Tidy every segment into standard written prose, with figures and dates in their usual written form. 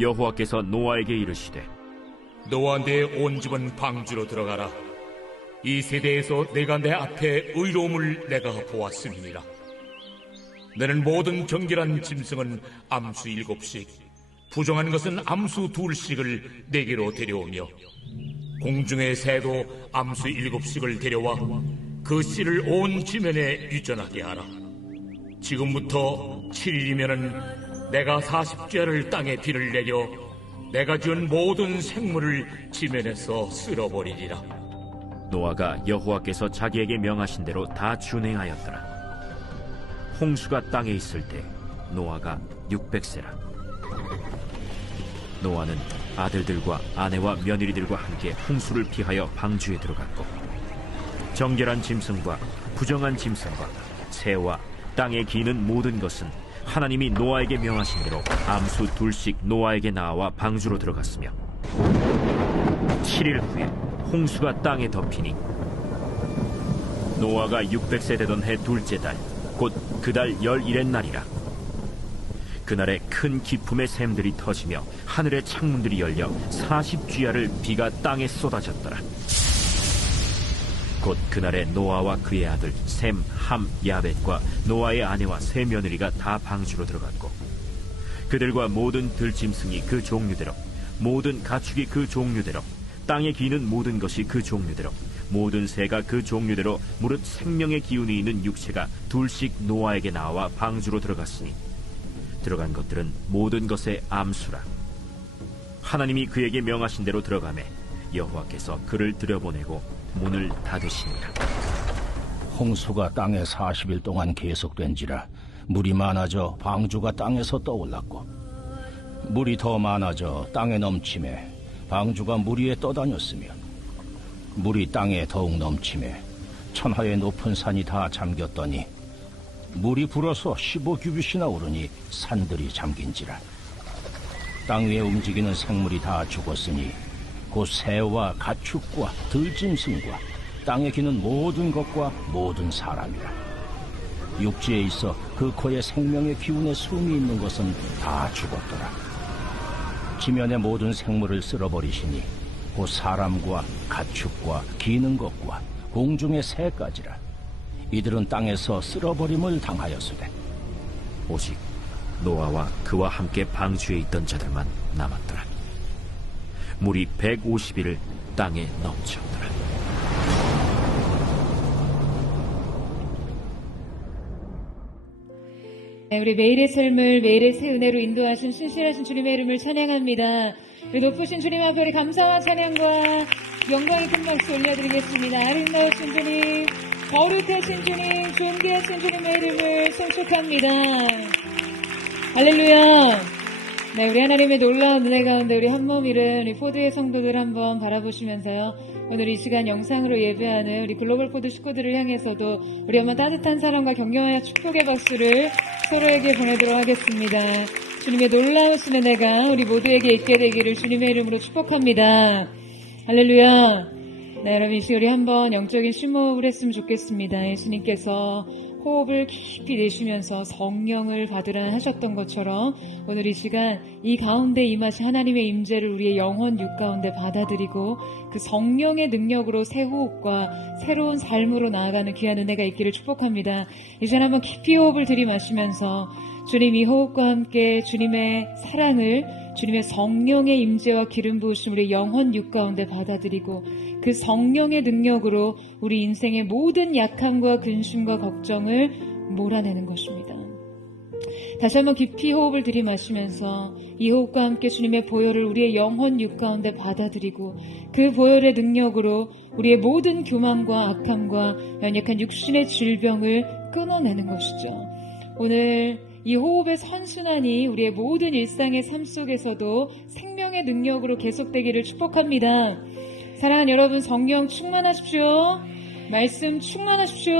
여호와께서 노아에게 이르시되 너와 내 온 집은 방주로 들어가라. 이 세대에서 내가 내 앞에 의로움을 내가 보았음이니라. 너는 모든 정결한 짐승은 암수 7씩, 부정한 것은 암수 2씩을 내게로 데려오며 공중의 새도 암수 7씩을 데려와 그 씨를 온 지면에 유전하게 하라. 지금부터 7일이면은 내가 40죄를 땅에 비를 내려 내가 지은 모든 생물을 지면에서 쓸어버리리라. 노아가 여호와께서 자기에게 명하신 대로 다 준행하였더라. 홍수가 땅에 있을 때 노아가 600세라. 노아는 아들들과 아내와 며느리들과 함께 홍수를 피하여 방주에 들어갔고 정결한 짐승과 부정한 짐승과 새와 땅에 기는 모든 것은 하나님이 노아에게 명하신 대로 암수 2씩 노아에게 나와 방주로 들어갔으며 7일 후에 홍수가 땅에 덮이니 노아가 600세 되던 해 둘째 달 곧 그 달 11의 날이라. 그날에 큰 기품의 샘들이 터지며 하늘의 창문들이 열려 40주야를 비가 땅에 쏟아졌더라. 곧 그날에 노아와 그의 아들 셈, 함, 야벳과 노아의 아내와 세 며느리가 다 방주로 들어갔고 그들과 모든 들짐승이 그 종류대로 모든 가축이 그 종류대로 땅에 기는 모든 것이 그 종류대로 모든 새가 그 종류대로 무릇 생명의 기운이 있는 육체가 2씩 노아에게 나와 방주로 들어갔으니 들어간 것들은 모든 것의 암수라. 하나님이 그에게 명하신 대로 들어가매 여호와께서 그를 들여보내고 문을 닫으시니라. 홍수가 땅에 40일 동안 계속된지라 물이 많아져 방주가 땅에서 떠올랐고 물이 더 많아져 땅에 넘침에 방주가 물 위에 떠다녔으며 물이 땅에 더욱 넘침에 천하의 높은 산이 다 잠겼더니 물이 불어서 15규빗이나 오르니 산들이 잠긴지라. 땅 위에 움직이는 생물이 다 죽었으니 곧 새와 가축과 들짐승과 땅에 기는 모든 것과 모든 사람이라. 육지에 있어 그 코에 생명의 기운의 숨이 있는 것은 다 죽었더라. 지면의 모든 생물을 쓸어버리시니 곧 사람과 가축과 기는 것과 공중의 새까지라. 이들은 땅에서 쓸어버림을 당하였으되 오직 노아와 그와 함께 방주에 있던 자들만 남았더라. 물이 150일을 땅에 넘쳤더라. 우리 매일의 삶을 매일의 새 은혜로 인도하신 신실하신 주님의 이름을 찬양합니다. 우리 높으신 주님 앞에 우리 감사와 찬양과 영광의 큰 박수 올려드리겠습니다. 아름다우신 주님, 거룩하신 주님, 존귀하신 주님의 이름을 송축합니다. 할렐루야. 네, 우리 하나님의 놀라운 은혜 가운데 우리 한몸 잃은 우리 포드의 성도들 한번 바라보시면서요, 오늘 이 시간 영상으로 예배하는 우리 글로벌 포드 식구들을 향해서도 우리 한번 따뜻한 사랑과 격려와 축복의 박수를 서로에게 보내도록 하겠습니다. 주님의 놀라우신 은혜가 우리 모두에게 있게 되기를 주님의 이름으로 축복합니다. 할렐루야. 네, 여러분 이 시간 우리 한번 영적인 심호흡을 했으면 좋겠습니다. 예수님께서 호흡을 깊이 내쉬면서 성령을 받으라 하셨던 것처럼 오늘 이 시간 이 가운데 임하신 하나님의 임재를 우리의 영혼 육 가운데 받아들이고 그 성령의 능력으로 새 호흡과 새로운 삶으로 나아가는 귀한 은혜가 있기를 축복합니다. 이 시간 한번 깊이 호흡을 들이마시면서 주님 이 호흡과 함께 주님의 사랑을 주님의 성령의 임재와 기름 부으심 우리 영혼 육 가운데 받아들이고 그 성령의 능력으로 우리 인생의 모든 약함과 근심과 걱정을 몰아내는 것입니다. 다시 한번 깊이 호흡을 들이마시면서 이 호흡과 함께 주님의 보혈을 우리의 영혼 육 가운데 받아들이고 그 보혈의 능력으로 우리의 모든 교만과 악함과 연약한 육신의 질병을 끊어내는 것이죠. 오늘 이 호흡의 선순환이 우리의 모든 일상의 삶 속에서도 생명의 능력으로 계속되기를 축복합니다. 사랑하는 여러분, 성령 충만하십시오. 말씀 충만하십시오.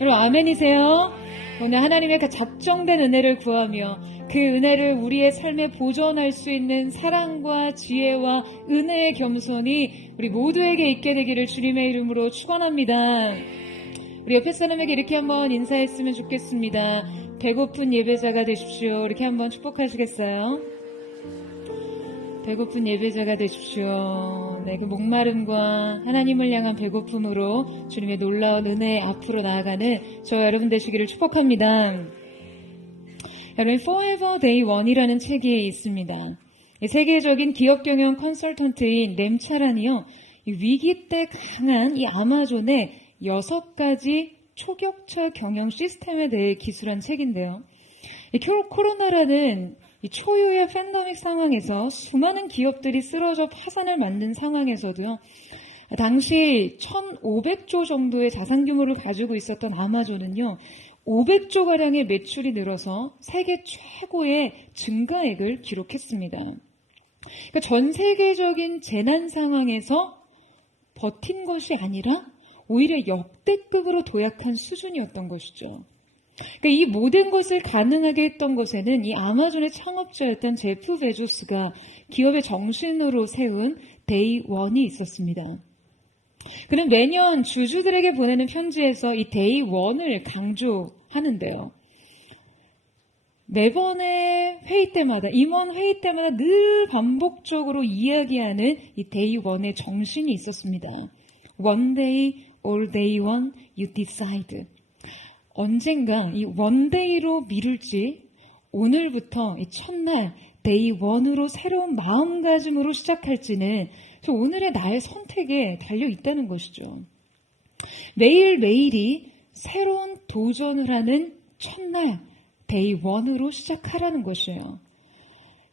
여러분 아멘이세요? 오늘 하나님의 그 작정된 은혜를 구하며 그 은혜를 우리의 삶에 보존할 수 있는 사랑과 지혜와 은혜의 겸손이 우리 모두에게 있게 되기를 주님의 이름으로 축원합니다. 우리 옆에 사람에게 이렇게 한번 인사했으면 좋겠습니다. 배고픈 예배자가 되십시오. 이렇게 한번 축복하시겠어요? 배고픈 예배자가 되십시오. 네, 그 목마름과 하나님을 향한 배고픔으로 주님의 놀라운 은혜 앞으로 나아가는 저와 여러분 되시기를 축복합니다. 여러분, Forever Day One이라는 책이 있습니다. 세계적인 기업 경영 컨설턴트인 램차란이요, 위기 때 강한 이 아마존의 6가지 초격차 경영 시스템에 대해 기술한 책인데요. 코로나라는 이 초유의 팬데믹 상황에서 수많은 기업들이 쓰러져 파산을 만든 상황에서도요, 당시 1,500조 정도의 자산 규모를 가지고 있었던 아마존은요, 500조가량의 매출이 늘어서 세계 최고의 증가액을 기록했습니다. 그러니까 전 세계적인 재난 상황에서 버틴 것이 아니라 오히려 역대급으로 도약한 수준이었던 것이죠. 그러니까 이 모든 것을 가능하게 했던 것에는 이 아마존의 창업자였던 제프 베조스가 기업의 정신으로 세운 데이 원이 있었습니다. 그는 매년 주주들에게 보내는 편지에서 이 데이 원을 강조하는데요. 매번의 회의 때마다, 임원 회의 때마다 늘 반복적으로 이야기하는 이 데이 원의 정신이 있었습니다. One day, all day one, you decide. 언젠가 이 원데이로 미룰지 오늘부터 이 첫날 데이 원으로 새로운 마음가짐으로 시작할지는 오늘의 나의 선택에 달려 있다는 것이죠. 매일매일이 새로운 도전을 하는 첫날 데이 원으로 시작하라는 것이에요.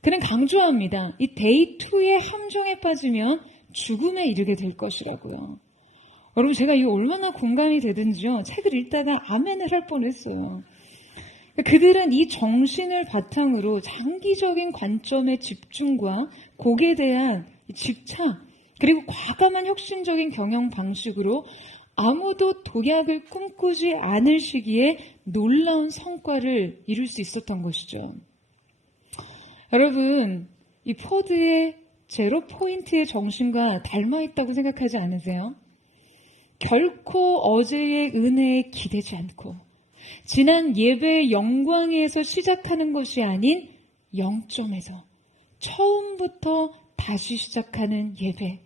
그는 강조합니다. 이 데이 2의 함정에 빠지면 죽음에 이르게 될 것이라고요. 여러분, 제가 이거 얼마나 공감이 되든지요, 책을 읽다가 아멘을 할 뻔했어요. 그들은 이 정신을 바탕으로 장기적인 관점의 집중과 곡에 대한 집착, 그리고 과감한 혁신적인 경영 방식으로 아무도 도약을 꿈꾸지 않을 시기에 놀라운 성과를 이룰 수 있었던 것이죠. 여러분, 이 포드의 제로 포인트의 정신과 닮아 있다고 생각하지 않으세요? 결코 어제의 은혜에 기대지 않고 지난 예배의 영광에서 시작하는 것이 아닌 0점에서 처음부터 다시 시작하는 예배.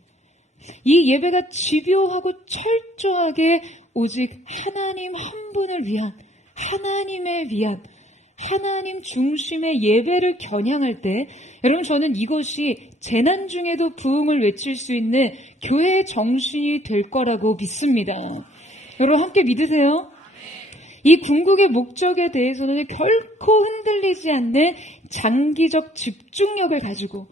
이 예배가 집요하고 철저하게 오직 하나님 한 분을 위한, 하나님의 위한, 하나님 중심의 예배를 겨냥할 때, 여러분, 저는 이것이 재난 중에도 부흥을 외칠 수 있는 교회의 정신이 될 거라고 믿습니다. 여러분, 함께 믿으세요? 이 궁극의 목적에 대해서는 결코 흔들리지 않는 장기적 집중력을 가지고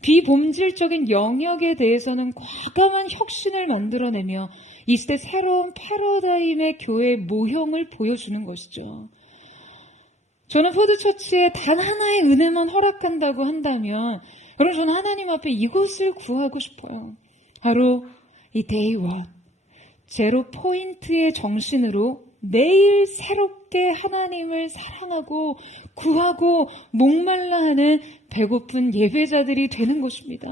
비본질적인 영역에 대해서는 과감한 혁신을 만들어내며 이 시대 새로운 패러다임의 교회 모형을 보여주는 것이죠. 저는 포드처치에 단 하나의 은혜만 허락한다고 한다면, 여러분, 저는 하나님 앞에 이것을 구하고 싶어요. 바로 이 데이 원, 제로 포인트의 정신으로 매일 새롭게 하나님을 사랑하고 구하고 목말라 하는 배고픈 예배자들이 되는 것입니다.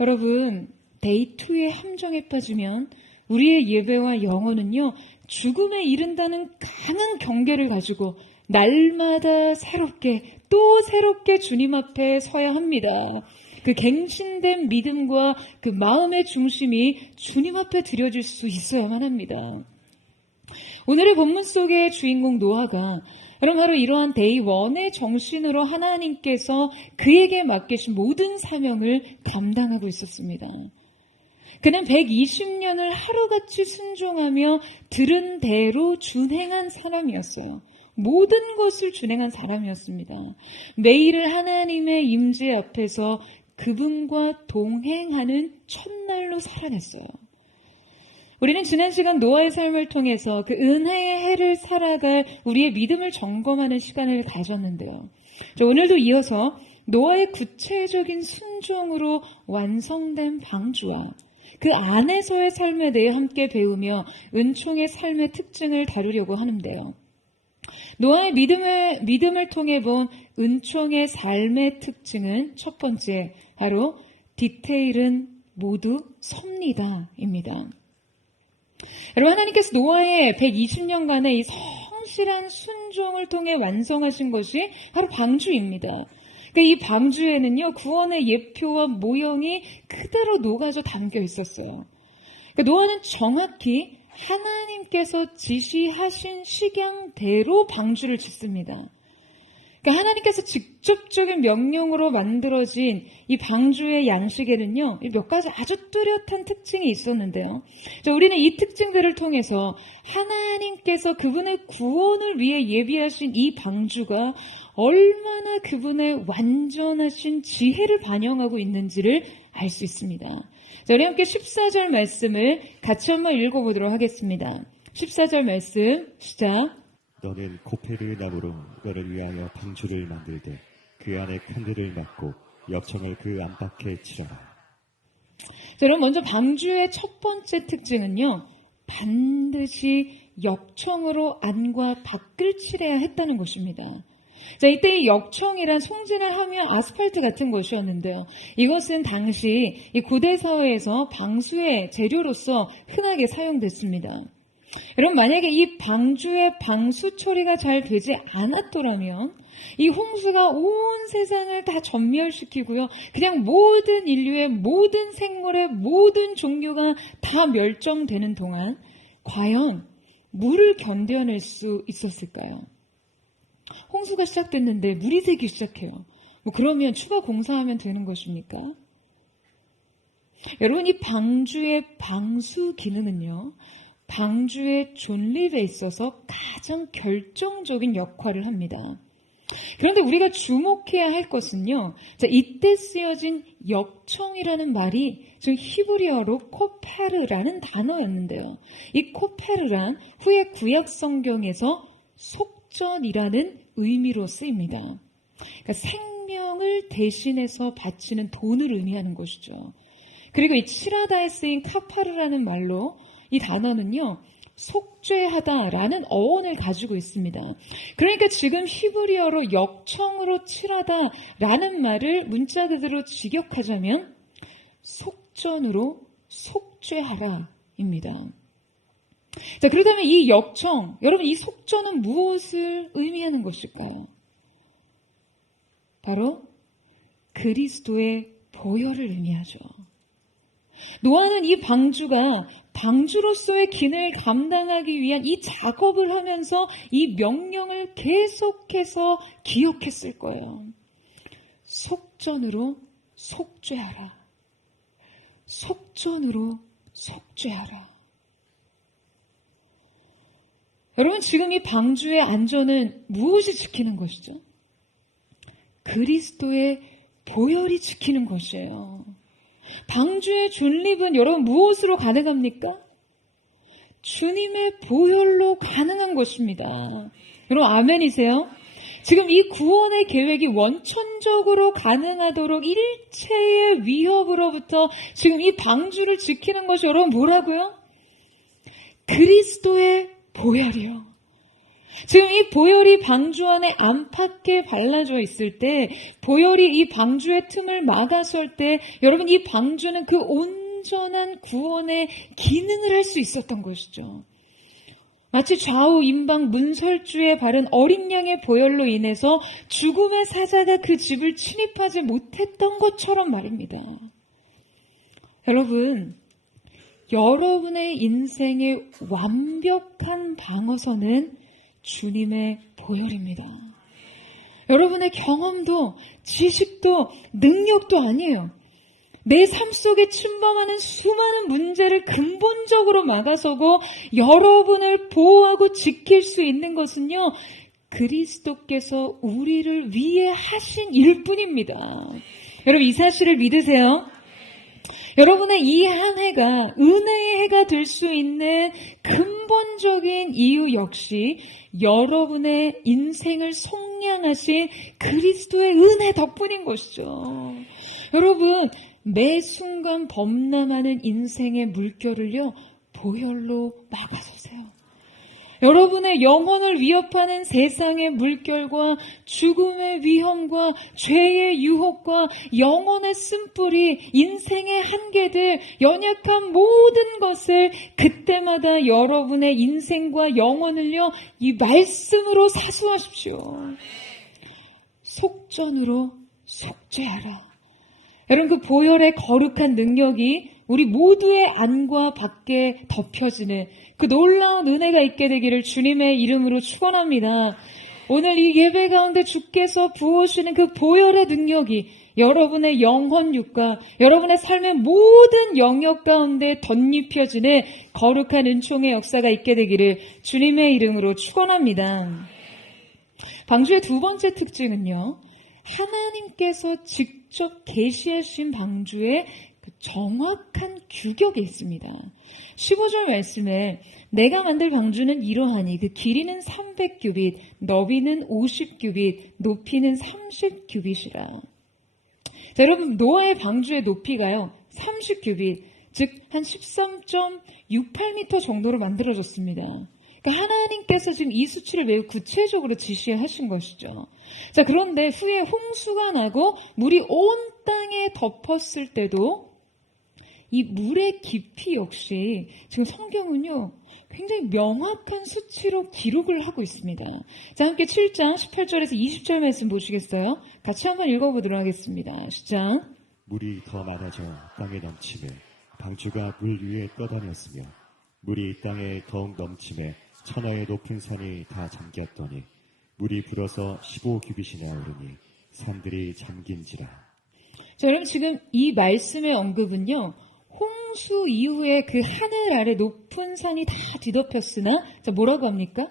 여러분, 데이 2의 함정에 빠지면 우리의 예배와 영혼은요, 죽음에 이른다는 강한 경계를 가지고 날마다 새롭게 또 새롭게 주님 앞에 서야 합니다. 그 갱신된 믿음과 그 마음의 중심이 주님 앞에 드려질 수 있어야만 합니다. 오늘의 본문 속의 주인공 노아가 여러분 바로 이러한 데이 1의 정신으로 하나님께서 그에게 맡기신 모든 사명을 감당하고 있었습니다. 그는 120년을 하루같이 순종하며 들은 대로 준행한 사람이었어요. 모든 것을 준행한 사람이었습니다. 매일을 하나님의 임재 앞에서 그분과 동행하는 첫날로 살아냈어요. 우리는 지난 시간 노아의 삶을 통해서 그 은혜의 해를 살아갈 우리의 믿음을 점검하는 시간을 가졌는데요. 오늘도 이어서 노아의 구체적인 순종으로 완성된 방주와 그 안에서의 삶에 대해 함께 배우며 은총의 삶의 특징을 다루려고 하는데요. 노아의 믿음을 통해 본 은총의 삶의 특징은 첫 번째, 바로 디테일은 모두 섭니다입니다. 여러분, 하나님께서 노아의 120년간의 이 성실한 순종을 통해 완성하신 것이 바로 방주입니다. 그러니까 이 방주에는요, 구원의 예표와 모형이 그대로 녹아져 담겨 있었어요. 그러니까 노아는 정확히 하나님께서 지시하신 식양대로 방주를 짓습니다. 그러니까 하나님께서 직접적인 명령으로 만들어진 이 방주의 양식에는요, 몇 가지 아주 뚜렷한 특징이 있었는데요. 우리는 이 특징들을 통해서 하나님께서 그분의 구원을 위해 예비하신 이 방주가 얼마나 그분의 완전하신 지혜를 반영하고 있는지를 알 수 있습니다. 우리 함께 14절 말씀을 같이 한번 읽어보도록 하겠습니다. 14절 말씀 시작. 너는 코페르 나무로 너를 위하여 방주를 만들되 그 안에 칸들을 막고 역청을 그 안팎에 치러라. 여러분, 먼저 방주의 첫 번째 특징은요, 반드시 역청으로 안과 밖을 칠해야 했다는 것입니다. 이때 이 역청이란 송진을 하면 아스팔트 같은 것이었는데요. 이것은 당시 이 고대 사회에서 방수의 재료로서 흔하게 사용됐습니다. 여러분, 만약에 이 방주의 방수 처리가 잘 되지 않았더라면 이 홍수가 온 세상을 다 전멸시키고요, 그냥 모든 인류의 모든 생물의 모든 종류가 다 멸종되는 동안 과연 물을 견뎌낼 수 있었을까요? 홍수가 시작됐는데 물이 새기 시작해요. 그러면 추가 공사하면 되는 것입니까? 여러분, 이 방주의 방수 기능은요, 방주의 존립에 있어서 가장 결정적인 역할을 합니다. 그런데 우리가 주목해야 할 것은요, 이때 쓰여진 역청이라는 말이 지금 히브리어로 코페르라는 단어였는데요. 이 코페르란 후에 구약 성경에서 속전이라는 의미로 쓰입니다. 그러니까 생명을 대신해서 바치는 돈을 의미하는 것이죠. 그리고 이 칠하다에 쓰인 카파르라는 말로 이 단어는요, 속죄하다라는 어원을 가지고 있습니다. 그러니까 지금 히브리어로 역청으로 칠하다라는 말을 문자 그대로 직역하자면 속전으로 속죄하라입니다. 그렇다면 이 역청, 여러분, 이 속전은 무엇을 의미하는 것일까요? 바로 그리스도의 보혈을 의미하죠. 노아는 이 방주가 방주로서의 기능을 감당하기 위한 이 작업을 하면서 이 명령을 계속해서 기억했을 거예요. 속전으로 속죄하라. 속전으로 속죄하라. 여러분, 지금 이 방주의 안전은 무엇이 지키는 것이죠? 그리스도의 보혈이 지키는 것이에요. 방주의 존립은 여러분 무엇으로 가능합니까? 주님의 보혈로 가능한 것입니다. 여러분, 아멘이세요? 지금 이 구원의 계획이 원천적으로 가능하도록 일체의 위협으로부터 지금 이 방주를 지키는 것이 여러분 뭐라고요? 그리스도의 보혈이요. 지금 이 보혈이 방주 안에 안팎에 발라져 있을 때, 보혈이 이 방주의 틈을 막아설 때, 여러분, 이 방주는 그 온전한 구원의 기능을 할 수 있었던 것이죠. 마치 좌우 임방 문설주에 바른 어린 양의 보혈로 인해서 죽음의 사자가 그 집을 침입하지 못했던 것처럼 말입니다. 여러분, 여러분의 인생의 완벽한 방어선은 주님의 보혈입니다. 여러분의 경험도 지식도 능력도 아니에요. 내 삶 속에 침범하는 수많은 문제를 근본적으로 막아서고 여러분을 보호하고 지킬 수 있는 것은요, 그리스도께서 우리를 위해 하신 일뿐입니다. 여러분, 이 사실을 믿으세요? 여러분의 이 한 해가 은혜의 해가 될 수 있는 근본적인 이유 역시 여러분의 인생을 속량하신 그리스도의 은혜 덕분인 것이죠. 여러분, 매 순간 범람하는 인생의 물결을요, 보혈로 막아서세요. 여러분의 영혼을 위협하는 세상의 물결과 죽음의 위험과 죄의 유혹과 영혼의 쓴뿌리, 인생의 한계들, 연약한 모든 것을 그때마다 여러분의 인생과 영혼을요, 이 말씀으로 사수하십시오. 속전으로 속죄하라. 여러분, 그 보혈의 거룩한 능력이 우리 모두의 안과 밖에 덮여지는 그 놀라운 은혜가 있게 되기를 주님의 이름으로 축원합니다. 오늘 이 예배 가운데 주께서 부으시는 그 보혈의 능력이 여러분의 영혼육과 여러분의 삶의 모든 영역 가운데 덧입혀지는 거룩한 은총의 역사가 있게 되기를 주님의 이름으로 축원합니다. 방주의 두 번째 특징은요, 하나님께서 직접 계시하신 방주의 정확한 규격에 있습니다. 15절 말씀에 내가 만들 방주는 이러하니 그 길이는 300규빗, 너비는 50규빗, 높이는 30규빗이라. 자, 여러분, 노아의 방주의 높이가요 30규빗, 즉 한 13.68m 정도로 만들어졌습니다. 그러니까 하나님께서 지금 이 수치를 매우 구체적으로 지시하신 것이죠. 자, 그런데 후에 홍수가 나고 물이 온 땅에 덮었을 때도 이 물의 깊이 역시 지금 성경은요 굉장히 명확한 수치로 기록을 하고 있습니다. 자, 함께 7장 18절에서 20절 말씀 보시겠어요? 같이 한번 읽어보도록 하겠습니다. 시작. 물이 더 많아져 땅에 넘침에 방주가 물 위에 떠다녔으며 물이 땅에 더욱 넘침에 천하의 높은 산이 다 잠겼더니 물이 불어서 15규빗이나 오르니 산들이 잠긴지라. 자, 여러분, 지금 이 말씀의 언급은요 홍수 이후에 그 하늘 아래 높은 산이 다 뒤덮였으나, 자, 뭐라고 합니까?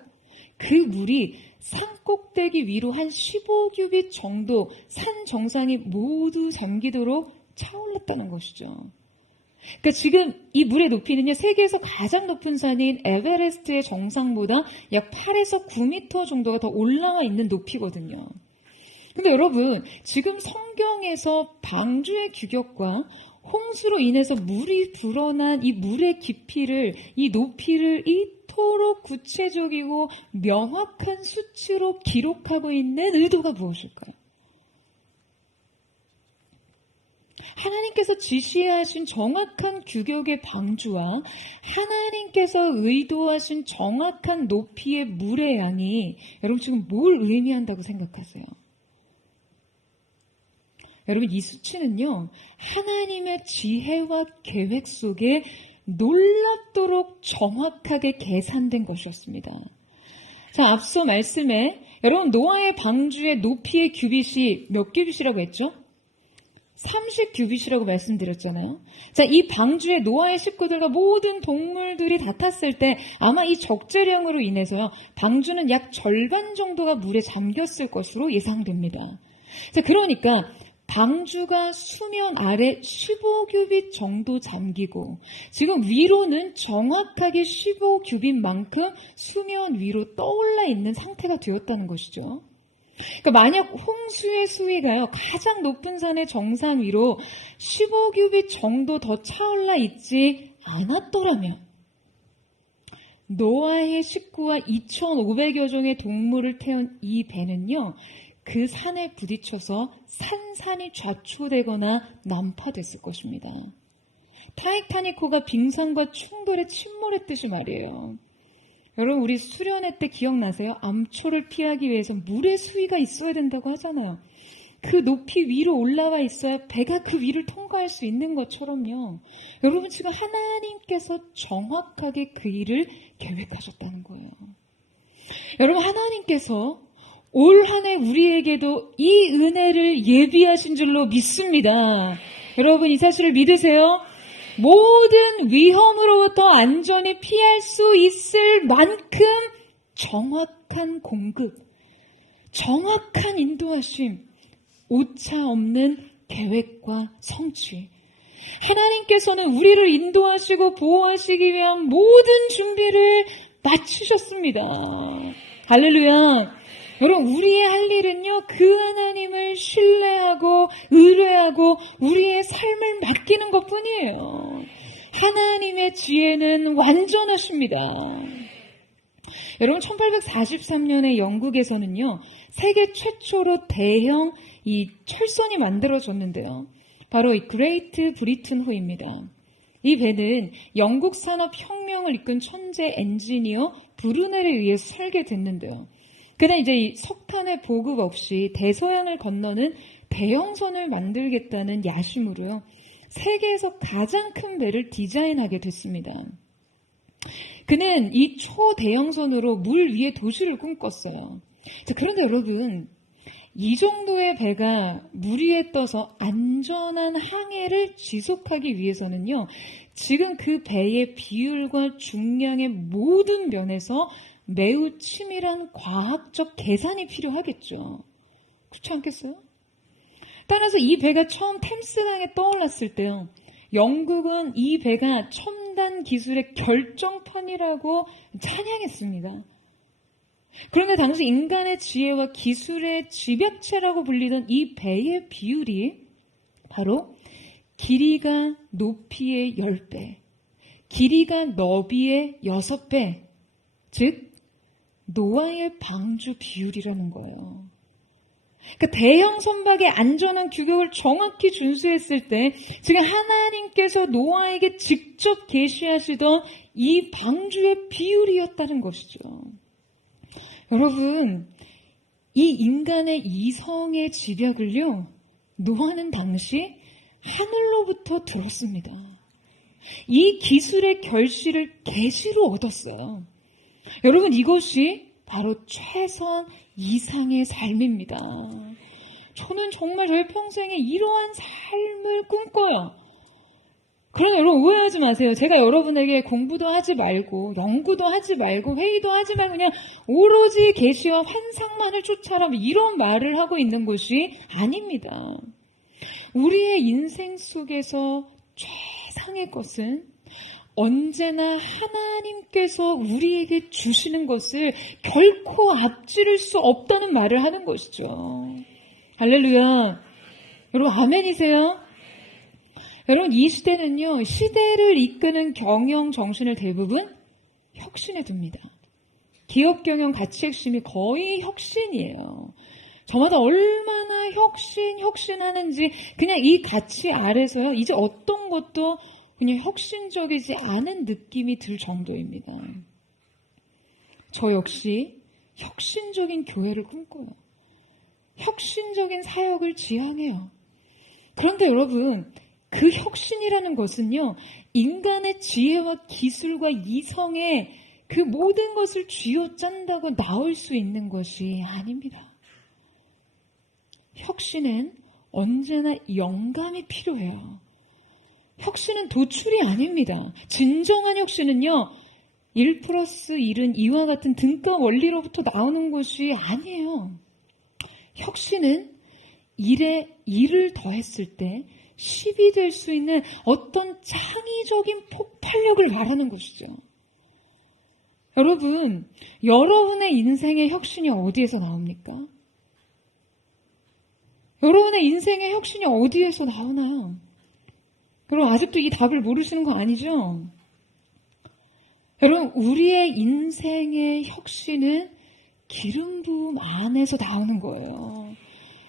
그 물이 산 꼭대기 위로 한 15규빗 정도 산 정상이 모두 잠기도록 차올랐다는 것이죠. 그러니까 지금 이 물의 높이는요, 세계에서 가장 높은 산인 에베레스트의 정상보다 약 8에서 9m 정도가 더 올라와 있는 높이거든요. 근데 여러분, 지금 성경에서 방주의 규격과 홍수로 인해서 물이 불어난 이 물의 깊이를, 이 높이를 이토록 구체적이고 명확한 수치로 기록하고 있는 의도가 무엇일까요? 하나님께서 지시하신 정확한 규격의 방주와 하나님께서 의도하신 정확한 높이의 물의 양이 여러분 지금 뭘 의미한다고 생각하세요? 여러분, 이 수치는요 하나님의 지혜와 계획 속에 놀랍도록 정확하게 계산된 것이었습니다. 자, 앞서 말씀에 여러분 노아의 방주의 높이의 규빗이 몇 규빗이라고 했죠? 30규빗이라고 말씀드렸잖아요. 자, 이 방주에 노아의 식구들과 모든 동물들이 다 탔을 때 아마 이 적재량으로 인해서요 방주는 약 절반 정도가 물에 잠겼을 것으로 예상됩니다. 자, 그러니까 방주가 수면 아래 15규빗 정도 잠기고 지금 위로는 정확하게 15규빗만큼 수면 위로 떠올라 있는 상태가 되었다는 것이죠. 그러니까 만약 홍수의 수위가요 가장 높은 산의 정상 위로 15규빗 정도 더 차올라 있지 않았더라면 노아의 식구와 2,500여 종의 동물을 태운 이 배는요 그 산에 부딪혀서 산산이 좌초되거나 난파됐을 것입니다. 타이타닉호가 빙산과 충돌에 침몰했듯이 말이에요. 여러분, 우리 수련회 때 기억나세요? 암초를 피하기 위해서 물의 수위가 있어야 된다고 하잖아요. 그 높이 위로 올라와 있어야 배가 그 위를 통과할 수 있는 것처럼요. 여러분, 지금 하나님께서 정확하게 그 일을 계획하셨다는 거예요. 여러분, 하나님께서 올 한 해 우리에게도 이 은혜를 예비하신 줄로 믿습니다. 여러분, 이 사실을 믿으세요? 모든 위험으로부터 안전히 피할 수 있을 만큼 정확한 공급, 정확한 인도하심, 오차 없는 계획과 성취. 하나님께서는 우리를 인도하시고 보호하시기 위한 모든 준비를 마치셨습니다. 할렐루야. 여러분, 우리의 할 일은요 그 하나님을 신뢰하고 의뢰하고 우리의 삶을 맡기는 것뿐이에요. 하나님의 지혜는 완전하십니다. 여러분, 1843년에 영국에서는요 세계 최초로 대형 이 철선이 만들어졌는데요. 바로 이 그레이트 브리튼호입니다. 이 배는 영국 산업혁명을 이끈 천재 엔지니어 브루넬에 의해서 설계됐는데요. 그다음 이제 이 석탄의 보급 없이 대서양을 건너는 대형선을 만들겠다는 야심으로요. 세계에서 가장 큰 배를 디자인하게 됐습니다. 그는 이 초대형선으로 물 위에 도시를 꿈꿨어요. 자, 그런데 여러분, 이 정도의 배가 물 위에 떠서 안전한 항해를 지속하기 위해서는요, 지금 그 배의 비율과 중량의 모든 면에서 매우 치밀한 과학적 계산이 필요하겠죠. 그렇지 않겠어요? 따라서 이 배가 처음 템스강에 떠올랐을 때요, 영국은 이 배가 첨단 기술의 결정판이라고 찬양했습니다. 그런데 당시 인간의 지혜와 기술의 집약체라고 불리던 이 배의 비율이 바로 길이가 높이의 10배, 길이가 너비의 6배, 즉 노아의 방주 비율이라는 거예요. 그러니까 대형 선박의 안전한 규격을 정확히 준수했을 때 지금 하나님께서 노아에게 직접 계시하시던 이 방주의 비율이었다는 것이죠. 여러분, 이 인간의 이성의 집약을요, 노아는 당시 하늘로부터 들었습니다. 이 기술의 결실을 계시로 얻었어요. 여러분, 이것이 바로 최선 이상의 삶입니다. 저는 정말 저의 평생에 이러한 삶을 꿈꿔요. 그러나 여러분 오해하지 마세요. 제가 여러분에게 공부도 하지 말고 연구도 하지 말고 회의도 하지 말고 그냥 오로지 계시와 환상만을 쫓아라 이런 말을 하고 있는 것이 아닙니다. 우리의 인생 속에서 최상의 것은 언제나 하나님께서 우리에게 주시는 것을 결코 앞지를 수 없다는 말을 하는 것이죠. 할렐루야. 여러분 아멘이세요? 여러분 이 시대는요, 시대를 이끄는 경영 정신을 대부분 혁신에 둡니다. 기업 경영 가치 핵심이 거의 혁신이에요. 저마다 얼마나 혁신하는지 그냥 이 가치 아래서요, 이제 어떤 것도 그냥 혁신적이지 않은 느낌이 들 정도입니다. 저 역시 혁신적인 교회를 꿈꿔요. 혁신적인 사역을 지향해요. 그런데 여러분, 그 혁신이라는 것은요, 인간의 지혜와 기술과 이성의 그 모든 것을 쥐어짠다고 나올 수 있는 것이 아닙니다. 혁신은 언제나 영감이 필요해요. 혁신은 도출이 아닙니다. 진정한 혁신은요, 1+1은 2와 같은 등가 원리로부터 나오는 것이 아니에요. 혁신은 1에 1을 더했을 때 10이 될 수 있는 어떤 창의적인 폭발력을 말하는 것이죠. 여러분, 여러분의 인생의 혁신이 어디에서 나옵니까? 여러분의 인생의 혁신이 어디에서 나오나요? 여러분 아직도 이 답을 모르시는 거 아니죠? 여러분 우리의 인생의 혁신은 기름 부음 안에서 나오는 거예요.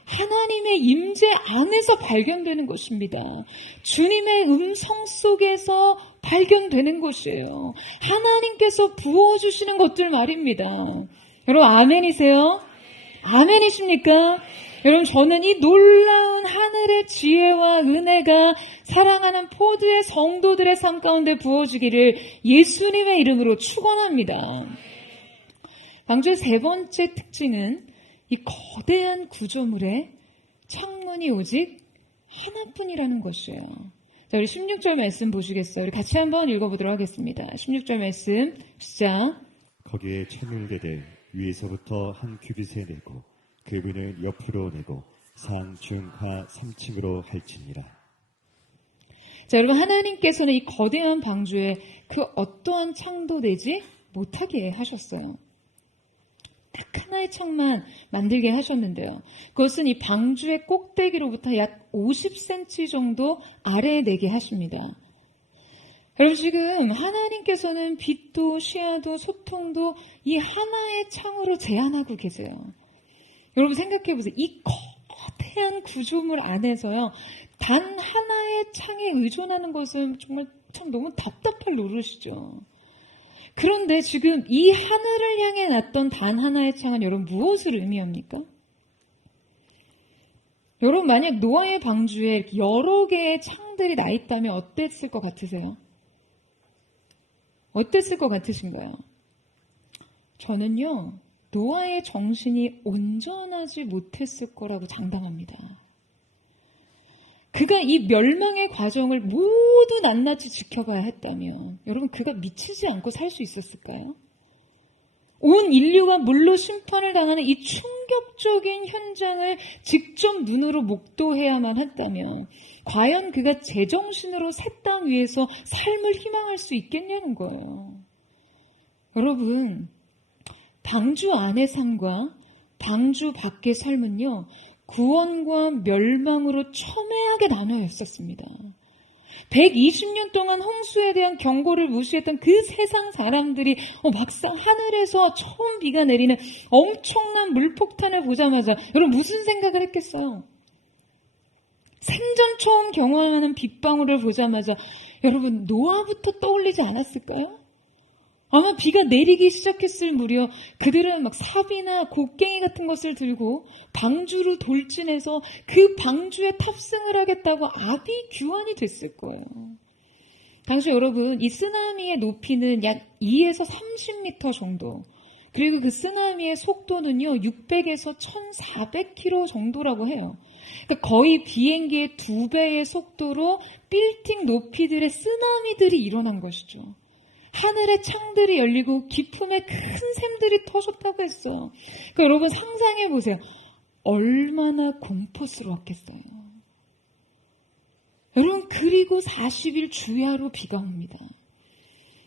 하나님의 임재 안에서 발견되는 것입니다. 주님의 음성 속에서 발견되는 것이에요. 하나님께서 부어주시는 것들 말입니다. 여러분 아멘이세요? 아멘이십니까? 여러분 저는 이 놀라운 하늘의 지혜와 은혜가 사랑하는 포드의 성도들의 삶 가운데 부어지기를 예수님의 이름으로 축원합니다. 방주의 세 번째 특징은 이 거대한 구조물에 창문이 오직 하나뿐이라는 것이에요. 자, 우리 16절 말씀 보시겠어요? 우리 같이 한번 읽어보도록 하겠습니다. 16절 말씀 시작. 거기에 천일개대 위에서부터 한 규빗에 내고 그 문을 옆으로 내고 상, 중, 하 3층으로 할지니라. 자, 여러분 하나님께서는 이 거대한 방주에 그 어떠한 창도 내지 못하게 하셨어요. 딱 하나의 창만 만들게 하셨는데요. 그것은 이 방주의 꼭대기로부터 약 50cm 정도 아래에 내게 하십니다. 여러분 지금 하나님께서는 빛도 시야도 소통도 이 하나의 창으로 제한하고 계세요. 여러분 생각해 보세요. 이 거대한 구조물 안에서요, 단 하나의 창에 의존하는 것은 정말 참 너무 답답할 노릇이죠. 그런데 지금 이 하늘을 향해 놨던 단 하나의 창은 여러분 무엇을 의미합니까? 여러분, 만약 노아의 방주에 여러 개의 창들이 나 있다면 어땠을 것 같으세요? 어땠을 것 같으신가요? 저는요, 노아의 정신이 온전하지 못했을 거라고 장담합니다. 그가 이 멸망의 과정을 모두 낱낱이 지켜봐야 했다면 여러분, 그가 미치지 않고 살 수 있었을까요? 온 인류가 물로 심판을 당하는 이 충격적인 현장을 직접 눈으로 목도해야만 했다면 과연 그가 제정신으로 새 땅 위에서 삶을 희망할 수 있겠냐는 거예요. 여러분, 방주 안의 삶과 방주 밖의 삶은요, 구원과 멸망으로 첨예하게 나눠 있었습니다. 120년 동안 홍수에 대한 경고를 무시했던 그 세상 사람들이 막상 하늘에서 처음 비가 내리는 엄청난 물폭탄을 보자마자 여러분 무슨 생각을 했겠어요? 생전 처음 경험하는 빗방울을 보자마자 여러분 노아부터 떠올리지 않았을까요? 아마 비가 내리기 시작했을 무렵 그들은 막 삽이나 곡괭이 같은 것을 들고 방주를 돌진해서 그 방주에 탑승을 하겠다고 아비규환이 됐을 거예요. 당시 여러분 이 쓰나미의 높이는 약 2에서 30m 정도, 그리고 그 쓰나미의 속도는요 600에서 1400km 정도라고 해요. 그러니까 거의 비행기의 2배의 속도로 빌딩 높이들의 쓰나미들이 일어난 것이죠. 하늘의 창들이 열리고 기품의 큰 샘들이 터졌다고 했어요. 그러니까 여러분 상상해 보세요. 얼마나 공포스러웠겠어요. 여러분, 그리고 40일 주야로 비가 옵니다.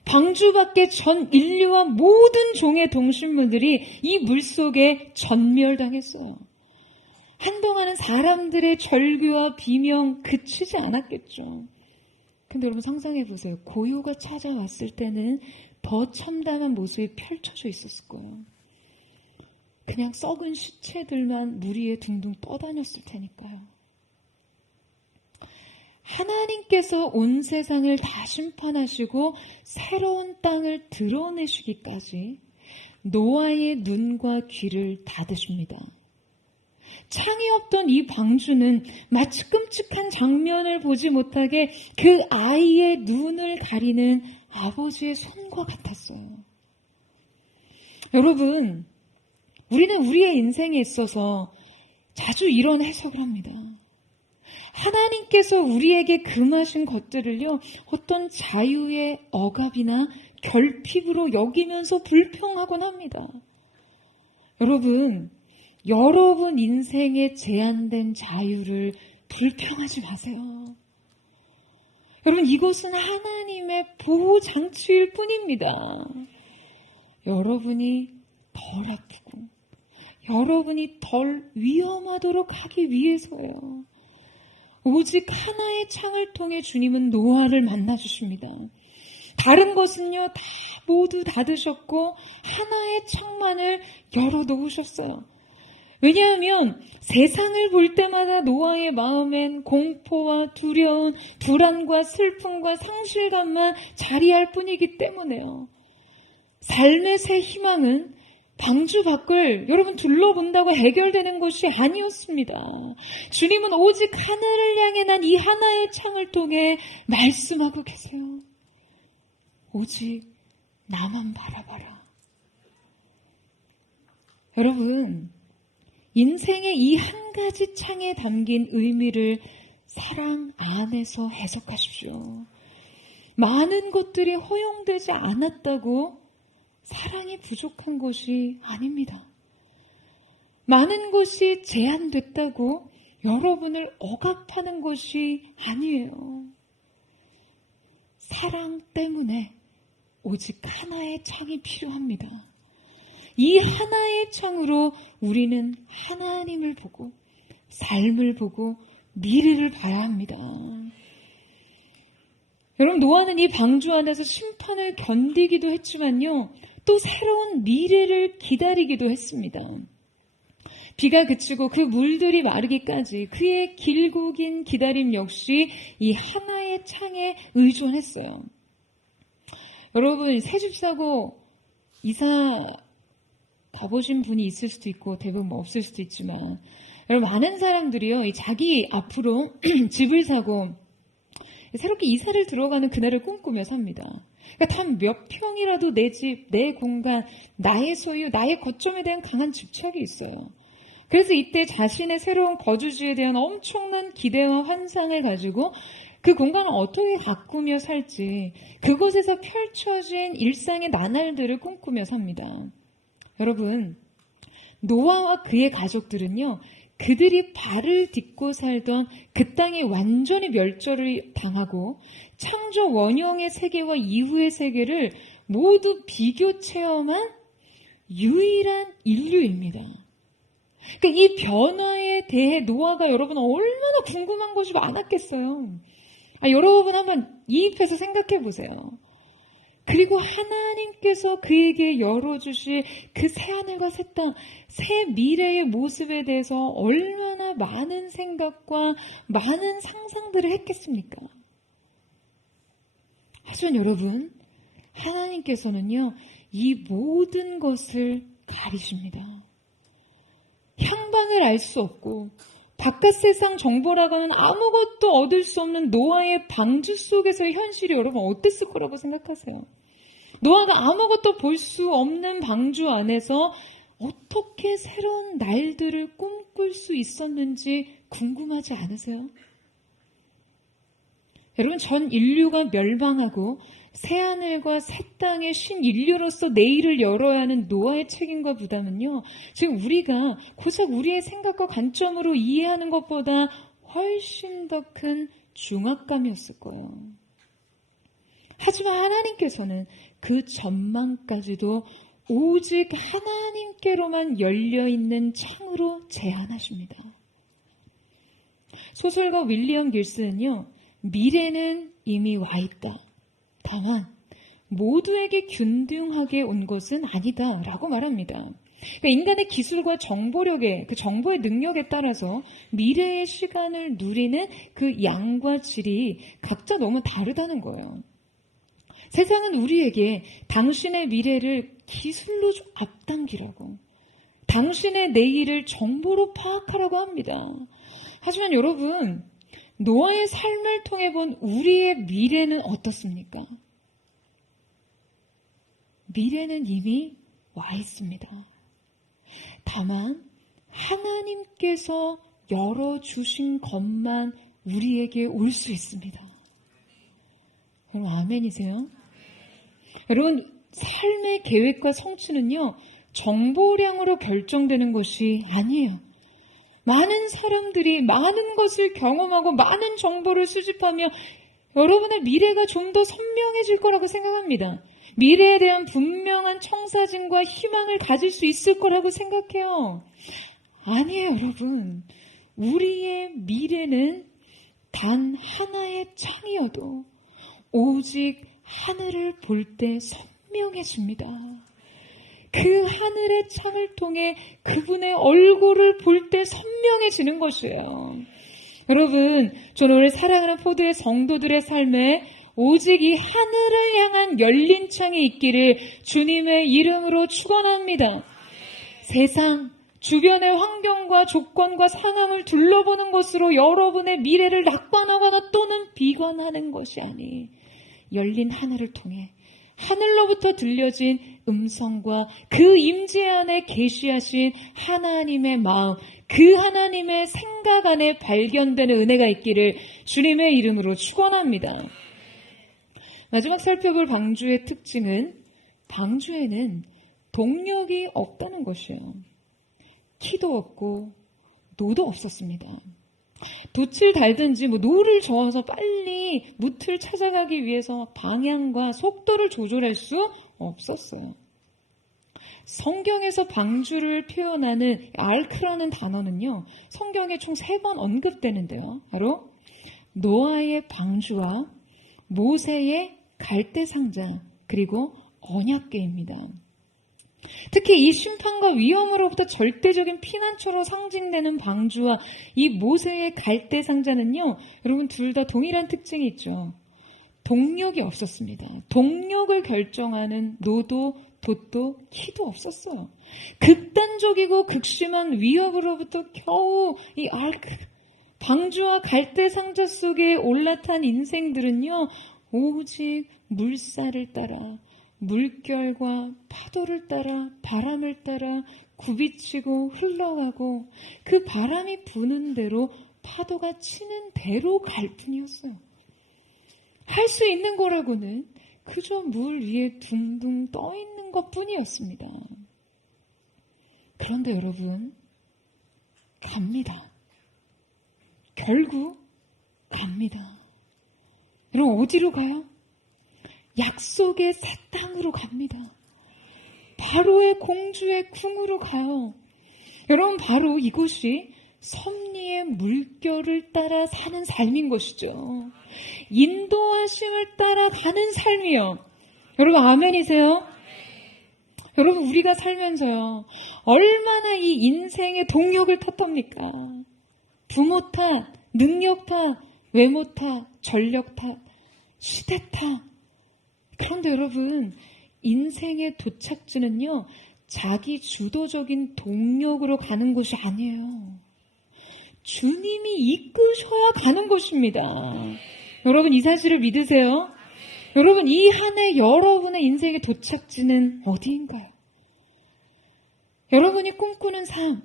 방주 밖의 전 인류와 모든 종의 동식물들이 이 물속에 전멸당했어요. 한동안은 사람들의 절규와 비명 그치지 않았겠죠. 근데 여러분 상상해 보세요. 고요가 찾아왔을 때는 더 참담한 모습이 펼쳐져 있었을 거예요. 그냥 썩은 시체들만 물 위에 둥둥 떠다녔을 테니까요. 하나님께서 온 세상을 다 심판하시고 새로운 땅을 드러내시기까지 노아의 눈과 귀를 닫으십니다. 창이 없던 이 방주는 마치 끔찍한 장면을 보지 못하게 그 아이의 눈을 가리는 아버지의 손과 같았어요. 여러분, 우리는 우리의 인생에 있어서 자주 이런 해석을 합니다. 하나님께서 우리에게 금하신 것들을요, 어떤 자유의 억압이나 결핍으로 여기면서 불평하곤 합니다. 여러분 인생의 제한된 자유를 불평하지 마세요. 여러분, 이것은 하나님의 보호장치일 뿐입니다. 여러분이 덜 아프고 여러분이 덜 위험하도록 하기 위해서예요. 오직 하나의 창을 통해 주님은 노아를 만나주십니다. 다른 것은요 다 모두 닫으셨고 하나의 창만을 열어놓으셨어요. 왜냐하면 세상을 볼 때마다 노아의 마음엔 공포와 두려움, 불안과 슬픔과 상실감만 자리할 뿐이기 때문에요. 삶의 새 희망은 방주 밖을 여러분 둘러본다고 해결되는 것이 아니었습니다. 주님은 오직 하늘을 향해 난 이 하나의 창을 통해 말씀하고 계세요. 오직 나만 바라봐라. 여러분, 인생의 이 한 가지 창에 담긴 의미를 사랑 안에서 해석하십시오. 많은 것들이 허용되지 않았다고 사랑이 부족한 것이 아닙니다. 많은 것이 제한됐다고 여러분을 억압하는 것이 아니에요. 사랑 때문에 오직 하나의 창이 필요합니다. 이 하나의 창으로 우리는 하나님을 보고 삶을 보고 미래를 봐야 합니다. 여러분, 노아는 이 방주 안에서 심판을 견디기도 했지만요, 또 새로운 미래를 기다리기도 했습니다. 비가 그치고 그 물들이 마르기까지 그의 길고 긴 기다림 역시 이 하나의 창에 의존했어요. 여러분, 새집 사고 이사 가보신 분이 있을 수도 있고 대부분 없을 수도 있지만, 여러분, 많은 사람들이요, 이 자기 앞으로 집을 사고 새롭게 이사를 들어가는 그날을 꿈꾸며 삽니다. 그러니까 단 몇 평이라도 내 집, 내 공간, 나의 소유, 나의 거점에 대한 강한 집착이 있어요. 그래서 이때 자신의 새로운 거주지에 대한 엄청난 기대와 환상을 가지고 그 공간을 어떻게 가꾸며 살지, 그곳에서 펼쳐진 일상의 나날들을 꿈꾸며 삽니다. 여러분, 노아와 그의 가족들은요, 그들이 발을 딛고 살던 그 땅이 완전히 멸절을 당하고 창조 원형의 세계와 이후의 세계를 모두 비교 체험한 유일한 인류입니다. 그러니까 이 변화에 대해 노아가 여러분 얼마나 궁금한 것이 많았겠어요. 여러분 한번 이입해서 생각해 보세요. 그리고 하나님께서 그에게 열어주실 그 새하늘과 새 땅, 새 미래의 모습에 대해서 얼마나 많은 생각과 많은 상상들을 했겠습니까? 하지만 여러분, 하나님께서는요, 이 모든 것을 가리십니다. 향방을 알 수 없고 바깥 세상 정보라고는 아무것도 얻을 수 없는 노아의 방주 속에서의 현실이 여러분 어땠을 거라고 생각하세요? 노아가 아무것도 볼 수 없는 방주 안에서 어떻게 새로운 날들을 꿈꿀 수 있었는지 궁금하지 않으세요? 여러분, 전 인류가 멸망하고 새하늘과 새 땅의 신인류로서 내일을 열어야 하는 노아의 책임과 부담은요, 지금 우리가 고작 우리의 생각과 관점으로 이해하는 것보다 훨씬 더 큰 중압감이었을 거예요. 하지만 하나님께서는 그 전망까지도 오직 하나님께로만 열려있는 창으로 제안하십니다. 소설가 윌리엄 길스는요, 미래는 이미 와 있다. 다만 모두에게 균등하게 온 것은 아니다 라고 말합니다. 그러니까 인간의 기술과 정보력의 그 정보의 능력에 따라서 미래의 시간을 누리는 그 양과 질이 각자 너무 다르다는 거예요. 세상은 우리에게 당신의 미래를 기술로 좀 앞당기라고, 당신의 내일을 정보로 파악하라고 합니다. 하지만 여러분, 노아의 삶을 통해 본 우리의 미래는 어떻습니까? 미래는 이미 와 있습니다. 다만 하나님께서 열어주신 것만 우리에게 올 수 있습니다. 여러분, 아멘이세요? 여러분, 삶의 계획과 성취는요, 정보량으로 결정되는 것이 아니에요. 많은 사람들이 많은 것을 경험하고 많은 정보를 수집하며 여러분의 미래가 좀 더 선명해질 거라고 생각합니다. 미래에 대한 분명한 청사진과 희망을 가질 수 있을 거라고 생각해요. 아니에요, 여러분. 우리의 미래는 단 하나의 창이어도 오직 하늘을 볼 때 선명해집니다. 그 하늘의 창을 통해 그분의 얼굴을 볼 때 선명해지는 것이에요. 여러분, 저는 오늘 사랑하는 포도의 성도들의 삶에 오직 이 하늘을 향한 열린 창이 있기를 주님의 이름으로 축원합니다. 세상, 주변의 환경과 조건과 상황을 둘러보는 것으로 여러분의 미래를 낙관하거나 또는 비관하는 것이 아니, 열린 하늘을 통해 하늘로부터 들려진 음성과 그 임재 안에 계시하신 하나님의 마음, 그 하나님의 생각 안에 발견되는 은혜가 있기를 주님의 이름으로 축원합니다. 마지막 살펴볼 방주의 특징은 방주에는 동력이 없다는 것이에요. 키도 없고 노도 없었습니다. 돛을 달든지 노를 저어서 빨리 무틀 찾아가기 위해서 방향과 속도를 조절할 수 없었어요. 성경에서 방주를 표현하는 알크라는 단어는요, 성경에 총 3번 언급되는데요. 바로 노아의 방주와 모세의 갈대상자, 그리고 언약궤입니다. 특히 이 심판과 위험으로부터 절대적인 피난처로 상징되는 방주와 이 모세의 갈대상자는요, 여러분 둘 다 동일한 특징이 있죠. 동력이 없었습니다. 동력을 결정하는 노도 돛도 키도 없었어요. 극단적이고 극심한 위협으로부터 겨우 이 방주와 갈대 상자 속에 올라탄 인생들은요, 오직 물살을 따라, 물결과 파도를 따라, 바람을 따라 굽이치고 흘러가고, 그 바람이 부는 대로, 파도가 치는 대로 갈 뿐이었어요. 할 수 있는 거라고는 그저 물 위에 둥둥 떠 있는 것 뿐이었습니다. 그런데 여러분, 갑니다. 결국 갑니다. 여러분, 어디로 가요? 약속의 새 땅으로 갑니다. 바로의 공주의 궁으로 가요. 여러분, 바로 이곳이 섭리의 물결을 따라 사는 삶인 것이죠. 인도하심을 따라 가는 삶이요. 여러분, 아멘이세요? 여러분, 우리가 살면서요, 얼마나 이 인생의 동력을 탔답니까? 부모 탓, 능력 탓, 외모 탓, 전력 탓, 시대 탓. 그런데 여러분, 인생의 도착지는요, 자기 주도적인 동력으로 가는 것이 아니에요. 주님이 이끄셔야 가는 것입니다. 여러분, 이 사실을 믿으세요? 여러분, 이 한 해 여러분의 인생의 도착지는 어디인가요? 여러분이 꿈꾸는 삶,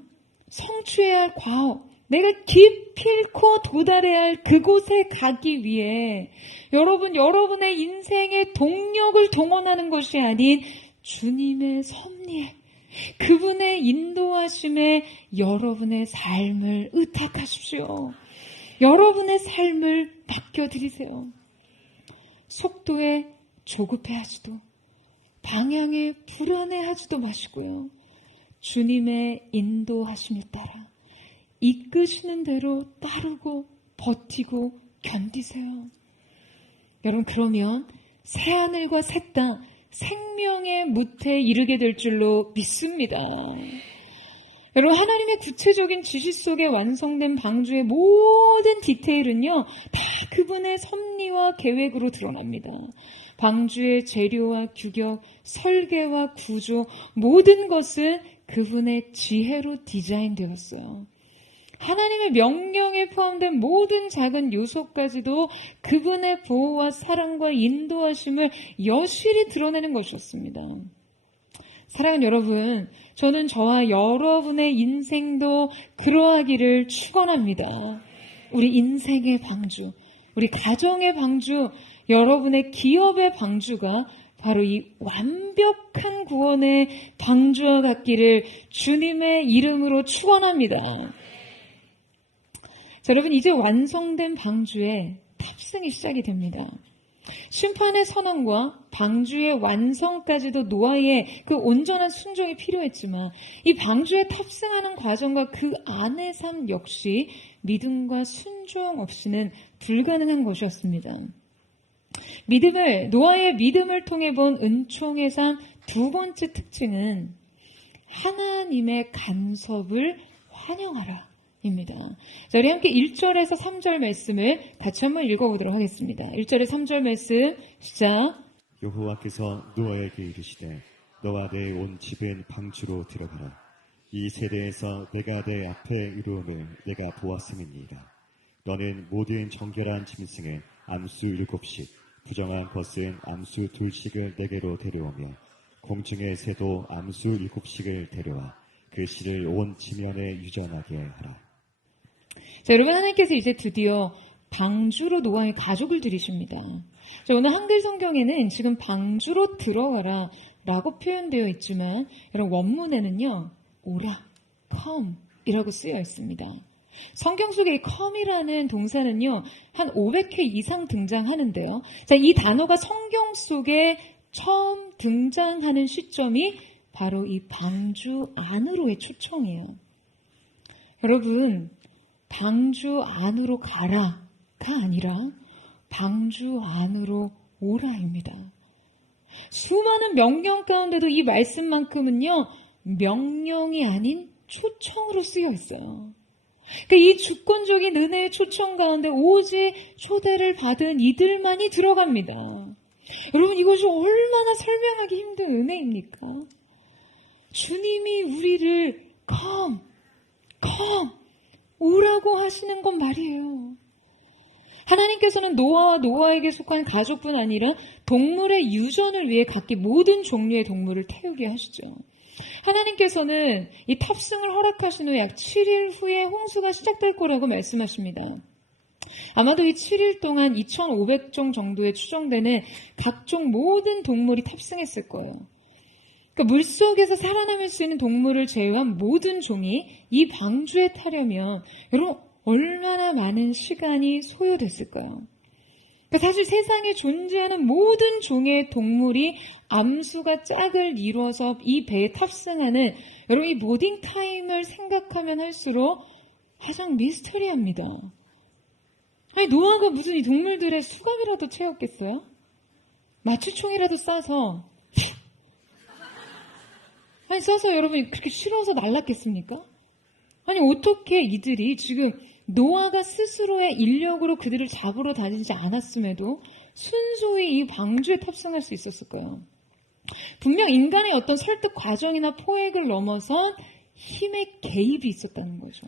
성취해야 할 과업, 내가 기필코 도달해야 할 그곳에 가기 위해 여러분의 인생의 동력을 동원하는 것이 아닌 주님의 섭리에, 그분의 인도하심에 여러분의 삶을 의탁하십시오. 여러분의 삶을 맡겨드리세요. 속도에 조급해하지도, 방향에 불안해하지도 마시고요. 주님의 인도하심에 따라 이끄시는 대로 따르고 버티고 견디세요. 여러분, 그러면 새하늘과 새 땅, 생명의 무태에 이르게 될 줄로 믿습니다. 여러분, 하나님의 구체적인 지시 속에 완성된 방주의 모든 디테일은요, 다 그분의 섭리와 계획으로 드러납니다. 방주의 재료와 규격, 설계와 구조, 모든 것은 그분의 지혜로 디자인되었어요. 하나님의 명령에 포함된 모든 작은 요소까지도 그분의 보호와 사랑과 인도하심을 여실히 드러내는 것이었습니다. 사랑하는 여러분, 저는 저와 여러분의 인생도 그러하기를 축원합니다. 우리 인생의 방주, 우리 가정의 방주, 여러분의 기업의 방주가 바로 이 완벽한 구원의 방주와 같기를 주님의 이름으로 축원합니다. 자, 여러분, 이제 완성된 방주에 탑승이 시작이 됩니다. 심판의 선언과 방주의 완성까지도 노아의 그 온전한 순종이 필요했지만 이 방주에 탑승하는 과정과 그 안의 삶 역시 믿음과 순종 없이는 불가능한 것이었습니다. 노아의 믿음을 통해 본 은총의 삶 두 번째 특징은 하나님의 간섭을 환영하라 입니다. 자, 우리 함께 1절에서 3절 말씀을 같이 한번 읽어보도록 하겠습니다. 1절에 3절 말씀 시작. 여호와께서 노아에게 이르시되 너와 내 온 집은 방주로 들어가라. 이 세대에서 내가 내 앞에 이루음을 내가 보았음이니이다. 너는 모든 정결한 짐승은 암수 7씩, 부정한 것은 암수 2씩을 내게로 데려오며 공중의 새도 암수 7씩을 데려와 그 씨를 온 지면에 유전하게 하라. 자, 여러분, 하나님께서 이제 드디어 방주로 노아의 가족을 들이십니다. 자, 오늘 한글 성경에는 지금 방주로 들어가라 라고 표현되어 있지만 여러분, 원문에는요, 오라, come 이라고 쓰여 있습니다. 성경 속에 이 come이라는 동사는요, 한 500회 이상 등장하는데요. 자, 이 단어가 성경 속에 처음 등장하는 시점이 바로 이 방주 안으로의 초청이에요. 여러분, 방주 안으로 가라가 아니라 방주 안으로 오라입니다. 수많은 명령 가운데도 이 말씀만큼은요, 명령이 아닌 초청으로 쓰여 있어요. 그러니까 이 주권적인 은혜의 초청 가운데 오직 초대를 받은 이들만이 들어갑니다. 여러분, 이것이 얼마나 설명하기 힘든 은혜입니까? 주님이 우리를 come, 오라고 하시는 건 말이에요. 하나님께서는 노아와 노아에게 속한 가족뿐 아니라 동물의 유전을 위해 각기 모든 종류의 동물을 태우게 하시죠. 하나님께서는 이 탑승을 허락하신 후 약 7일 후에 홍수가 시작될 거라고 말씀하십니다. 아마도 이 7일 동안 2,500종 정도에 추정되는 각종 모든 동물이 탑승했을 거예요. 그러니까 물속에서 살아남을 수 있는 동물을 제외한 모든 종이 이 방주에 타려면 여러분 얼마나 많은 시간이 소요됐을까요? 그러니까 사실 세상에 존재하는 모든 종의 동물이 암수가 짝을 이루어서 이 배에 탑승하는 여러분 이 보딩 타임을 생각하면 할수록 가장 미스터리합니다. 아니 노아가 무슨 이 동물들의 수갑이라도 채웠겠어요? 마취총이라도 싸서 아니 써서 여러분 그렇게 싫어서 날랐겠습니까? 아니 어떻게 이들이 지금 노아가 스스로의 인력으로 그들을 잡으러 다니지 않았음에도 순수히 이 방주에 탑승할 수 있었을까요? 분명 인간의 어떤 설득 과정이나 포획을 넘어선 힘의 개입이 있었다는 거죠.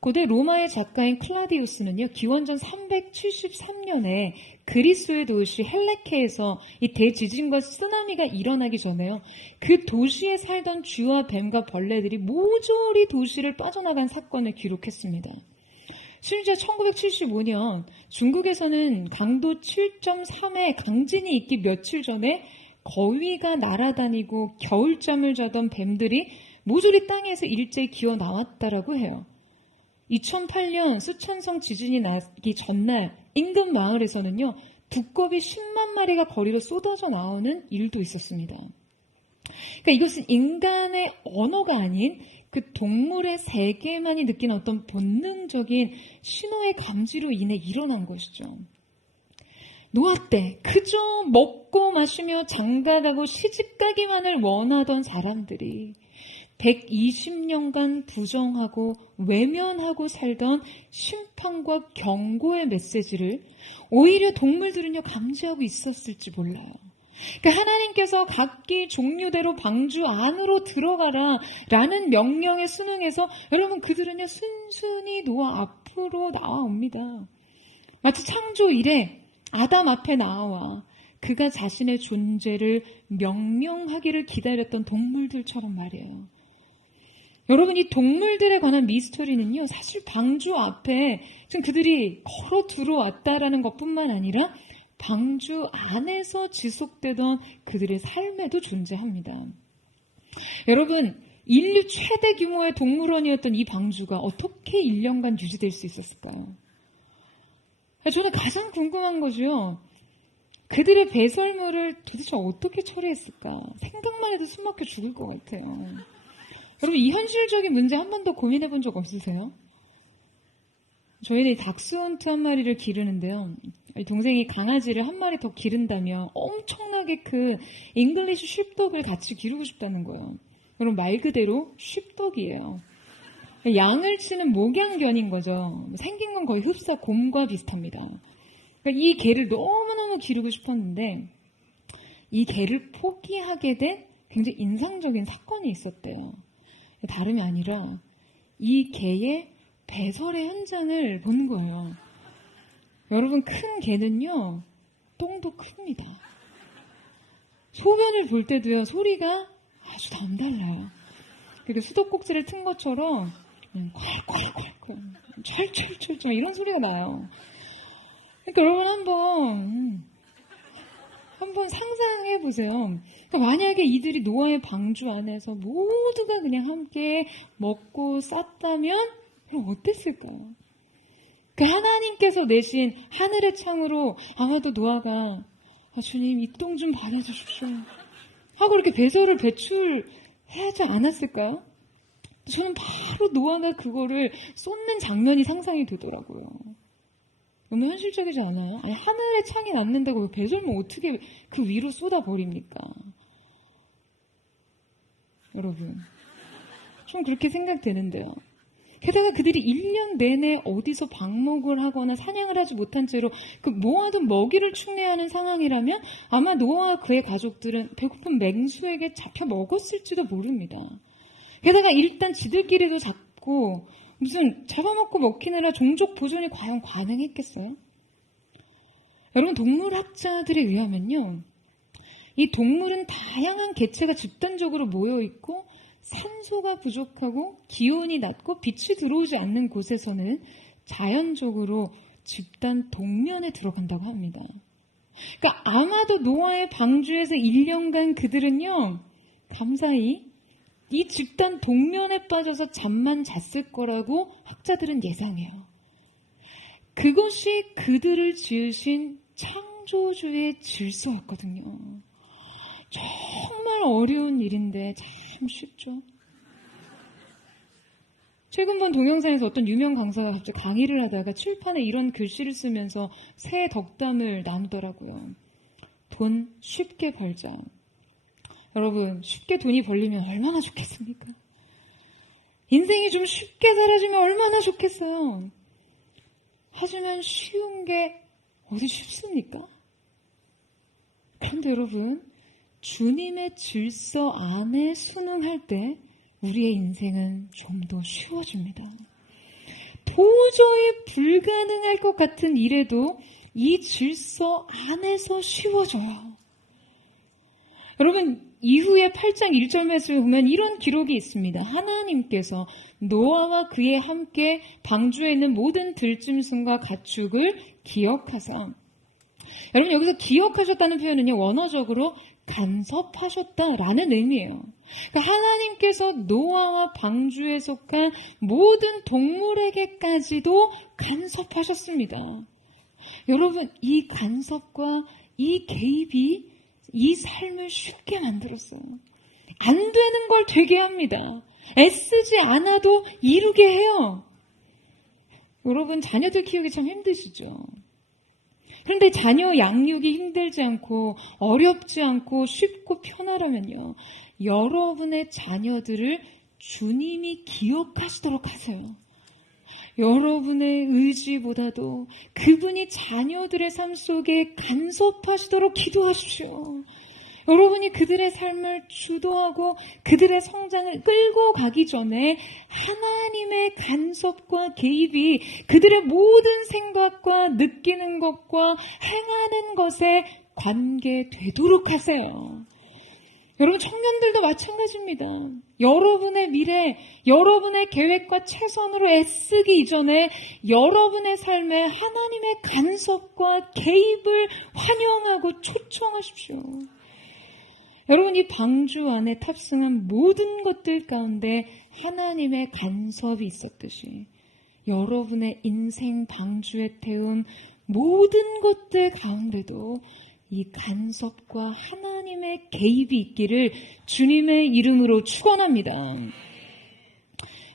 고대 로마의 작가인 클라디우스는요, 기원전 373년에 그리스의 도시 헬레케에서 이 대지진과 쓰나미가 일어나기 전에요, 그 도시에 살던 쥐와 뱀과 벌레들이 모조리 도시를 빠져나간 사건을 기록했습니다. 심지어 1975년 중국에서는 강도 7.3의 강진이 있기 며칠 전에 거위가 날아다니고 겨울잠을 자던 뱀들이 모조리 땅에서 일제히 기어 나왔다라고 해요. 2008년 수천성 지진이 나기 전날 인근 마을에서는요, 두꺼비 10만 마리가 거리로 쏟아져 나오는 일도 있었습니다. 그러니까 이것은 인간의 언어가 아닌 그 동물의 세계만이 느낀 어떤 본능적인 신호의 감지로 인해 일어난 것이죠. 노아 때 그저 먹고 마시며 장가가고 시집가기만을 원하던 사람들이 120년간 부정하고 외면하고 살던 심판과 경고의 메시지를 오히려 동물들은요 감지하고 있었을지 몰라요. 그러니까 하나님께서 각기 종류대로 방주 안으로 들어가라 라는 명령에 순응해서 여러분 그들은요 순순히 노아 앞으로 나와옵니다. 마치 창조 이래 아담 앞에 나와 그가 자신의 존재를 명령하기를 기다렸던 동물들처럼 말이에요. 여러분 이 동물들에 관한 미스터리는요 사실 방주 앞에 지금 그들이 걸어 들어왔다라는 것뿐만 아니라 방주 안에서 지속되던 그들의 삶에도 존재합니다. 여러분 인류 최대 규모의 동물원이었던 이 방주가 어떻게 1년간 유지될 수 있었을까요? 저는 가장 궁금한 거죠. 그들의 배설물을 도대체 어떻게 처리했을까? 생각만 해도 숨 막혀 죽을 것 같아요. 여러분 이 현실적인 문제 한 번도 고민해 본 적 없으세요? 저희는 닥스훈트 한 마리를 기르는데요. 동생이 강아지를 한 마리 더 기른다며 엄청나게 큰 잉글리시 쉽독을 같이 기르고 싶다는 거예요. 여러분 말 그대로 쉽독이에요. 양을 치는 목양견인 거죠. 생긴 건 거의 흡사 곰과 비슷합니다. 그러니까 이 개를 너무너무 기르고 싶었는데 이 개를 포기하게 된 굉장히 인상적인 사건이 있었대요. 다름이 아니라 이 개의 배설의 현장을 본 거예요. 여러분 큰 개는요 똥도 큽니다. 소변을 볼 때도요 소리가 아주 남달라요. 그러니까 수도꼭지를 튼 것처럼 콸콸콸콸 철철철철 이런 소리가 나요. 그러니까 여러분 한번 상상해 보세요. 그러니까 만약에 이들이 노아의 방주 안에서 모두가 그냥 함께 먹고 쌌다면 그럼 어땠을까요? 그 하나님께서 내신 하늘의 창으로 아마도 노아가 주님 이 똥 좀 받아주십시오 하고 이렇게 배설을 배출하지 않았을까요? 저는 바로 노아가 그거를 쏟는 장면이 상상이 되더라고요. 너무 현실적이지 않아요? 아니 하늘의 창이 났는다고 배설물 어떻게 그 위로 쏟아버립니까? 여러분 좀 그렇게 생각되는데요. 게다가 그들이 1년 내내 어디서 방목을 하거나 사냥을 하지 못한 채로 그 모아둔 먹이를 축내하는 상황이라면 아마 노아와 그의 가족들은 배고픈 맹수에게 잡혀 먹었을지도 모릅니다. 게다가 일단 지들끼리도 잡고 무슨 잡아먹고 먹히느라 종족 보존이 과연 가능했겠어요? 여러분, 동물학자들에 의하면요, 이 동물은 다양한 개체가 집단적으로 모여있고 산소가 부족하고 기온이 낮고 빛이 들어오지 않는 곳에서는 자연적으로 집단 동면에 들어간다고 합니다. 그러니까 아마도 노아의 방주에서 1년간 그들은요, 감사히 이 집단 동면에 빠져서 잠만 잤을 거라고 학자들은 예상해요. 그것이 그들을 지으신 창조주의 질서였거든요. 정말 어려운 일인데 참 쉽죠. 최근 본 동영상에서 어떤 유명 강사가 갑자기 강의를 하다가 칠판에 이런 글씨를 쓰면서 새 덕담을 나누더라고요. 돈 쉽게 벌자. 여러분, 쉽게 돈이 벌리면 얼마나 좋겠습니까? 인생이 좀 쉽게 사라지면 얼마나 좋겠어요. 하지만 쉬운 게 어디 쉽습니까? 그런데 여러분, 주님의 질서 안에 순응할 때 우리의 인생은 좀 더 쉬워집니다. 도저히 불가능할 것 같은 일에도 이 질서 안에서 쉬워져요. 여러분, 이후에 8장 1절 말씀을 보면 이런 기록이 있습니다. 하나님께서 노아와 그에 함께 방주에 있는 모든 들짐승과 가축을 기억하사, 여러분, 여기서 기억하셨다는 표현은요, 원어적으로 간섭하셨다라는 의미예요. 그러니까 하나님께서 노아와 방주에 속한 모든 동물에게까지도 간섭하셨습니다. 여러분, 이 간섭과 이 개입이 이 삶을 쉽게 만들었어요. 안 되는 걸 되게 합니다. 애쓰지 않아도 이루게 해요. 여러분, 자녀들 키우기 참 힘드시죠? 그런데 자녀 양육이 힘들지 않고 어렵지 않고 쉽고 편하라면요, 여러분의 자녀들을 주님이 기억하시도록 하세요. 여러분의 의지보다도 그분이 자녀들의 삶 속에 간섭하시도록 기도하십시오. 여러분이 그들의 삶을 주도하고 그들의 성장을 끌고 가기 전에 하나님의 간섭과 개입이 그들의 모든 생각과 느끼는 것과 행하는 것에 관계되도록 하세요. 여러분, 청년들도 마찬가지입니다. 여러분의 미래, 여러분의 계획과 최선으로 애쓰기 이전에 여러분의 삶에 하나님의 간섭과 개입을 환영하고 초청하십시오. 여러분, 이 방주 안에 탑승한 모든 것들 가운데 하나님의 간섭이 있었듯이 여러분의 인생 방주에 태운 모든 것들 가운데도 이 간섭과 하나님의 개입이 있기를 주님의 이름으로 축원합니다.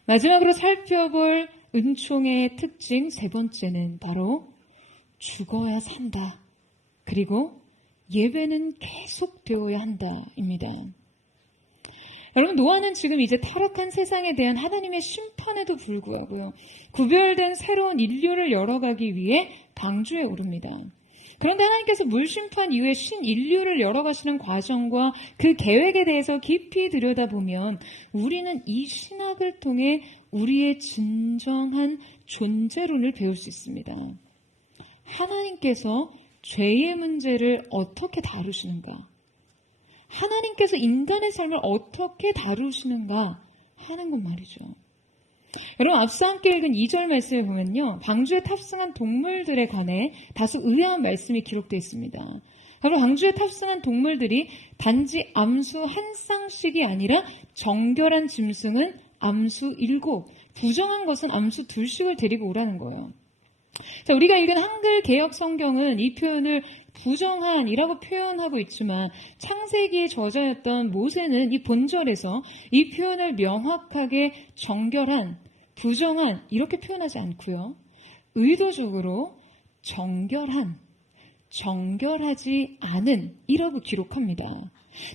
마지막으로 살펴볼 은총의 특징 세 번째는 바로 죽어야 산다. 그리고 예배는 계속되어야 한다입니다. 여러분, 노아는 지금 이제 타락한 세상에 대한 하나님의 심판에도 불구하고요, 구별된 새로운 인류를 열어가기 위해 방주에 오릅니다. 그런데 하나님께서 물심판 이후에 신인류를 열어가시는 과정과 그 계획에 대해서 깊이 들여다보면 우리는 이 신학을 통해 우리의 진정한 존재론을 배울 수 있습니다. 하나님께서 죄의 문제를 어떻게 다루시는가? 하나님께서 인간의 삶을 어떻게 다루시는가 하는 것 말이죠. 여러분, 앞서 함께 읽은 2절 말씀을 보면요, 방주에 탑승한 동물들에 관해 다소 의아한 말씀이 기록되어 있습니다. 바로 방주에 탑승한 동물들이 단지 암수 한 쌍씩이 아니라 정결한 짐승은 암수 7, 부정한 것은 암수 2씩을 데리고 오라는 거예요. 자, 우리가 읽은 한글 개역 성경은 이 표현을 부정한이라고 표현하고 있지만 창세기에 저자였던 모세는 이 본절에서 이 표현을 명확하게 정결한, 부정한 이렇게 표현하지 않고요, 의도적으로 정결한, 정결하지 않은 이라고 기록합니다.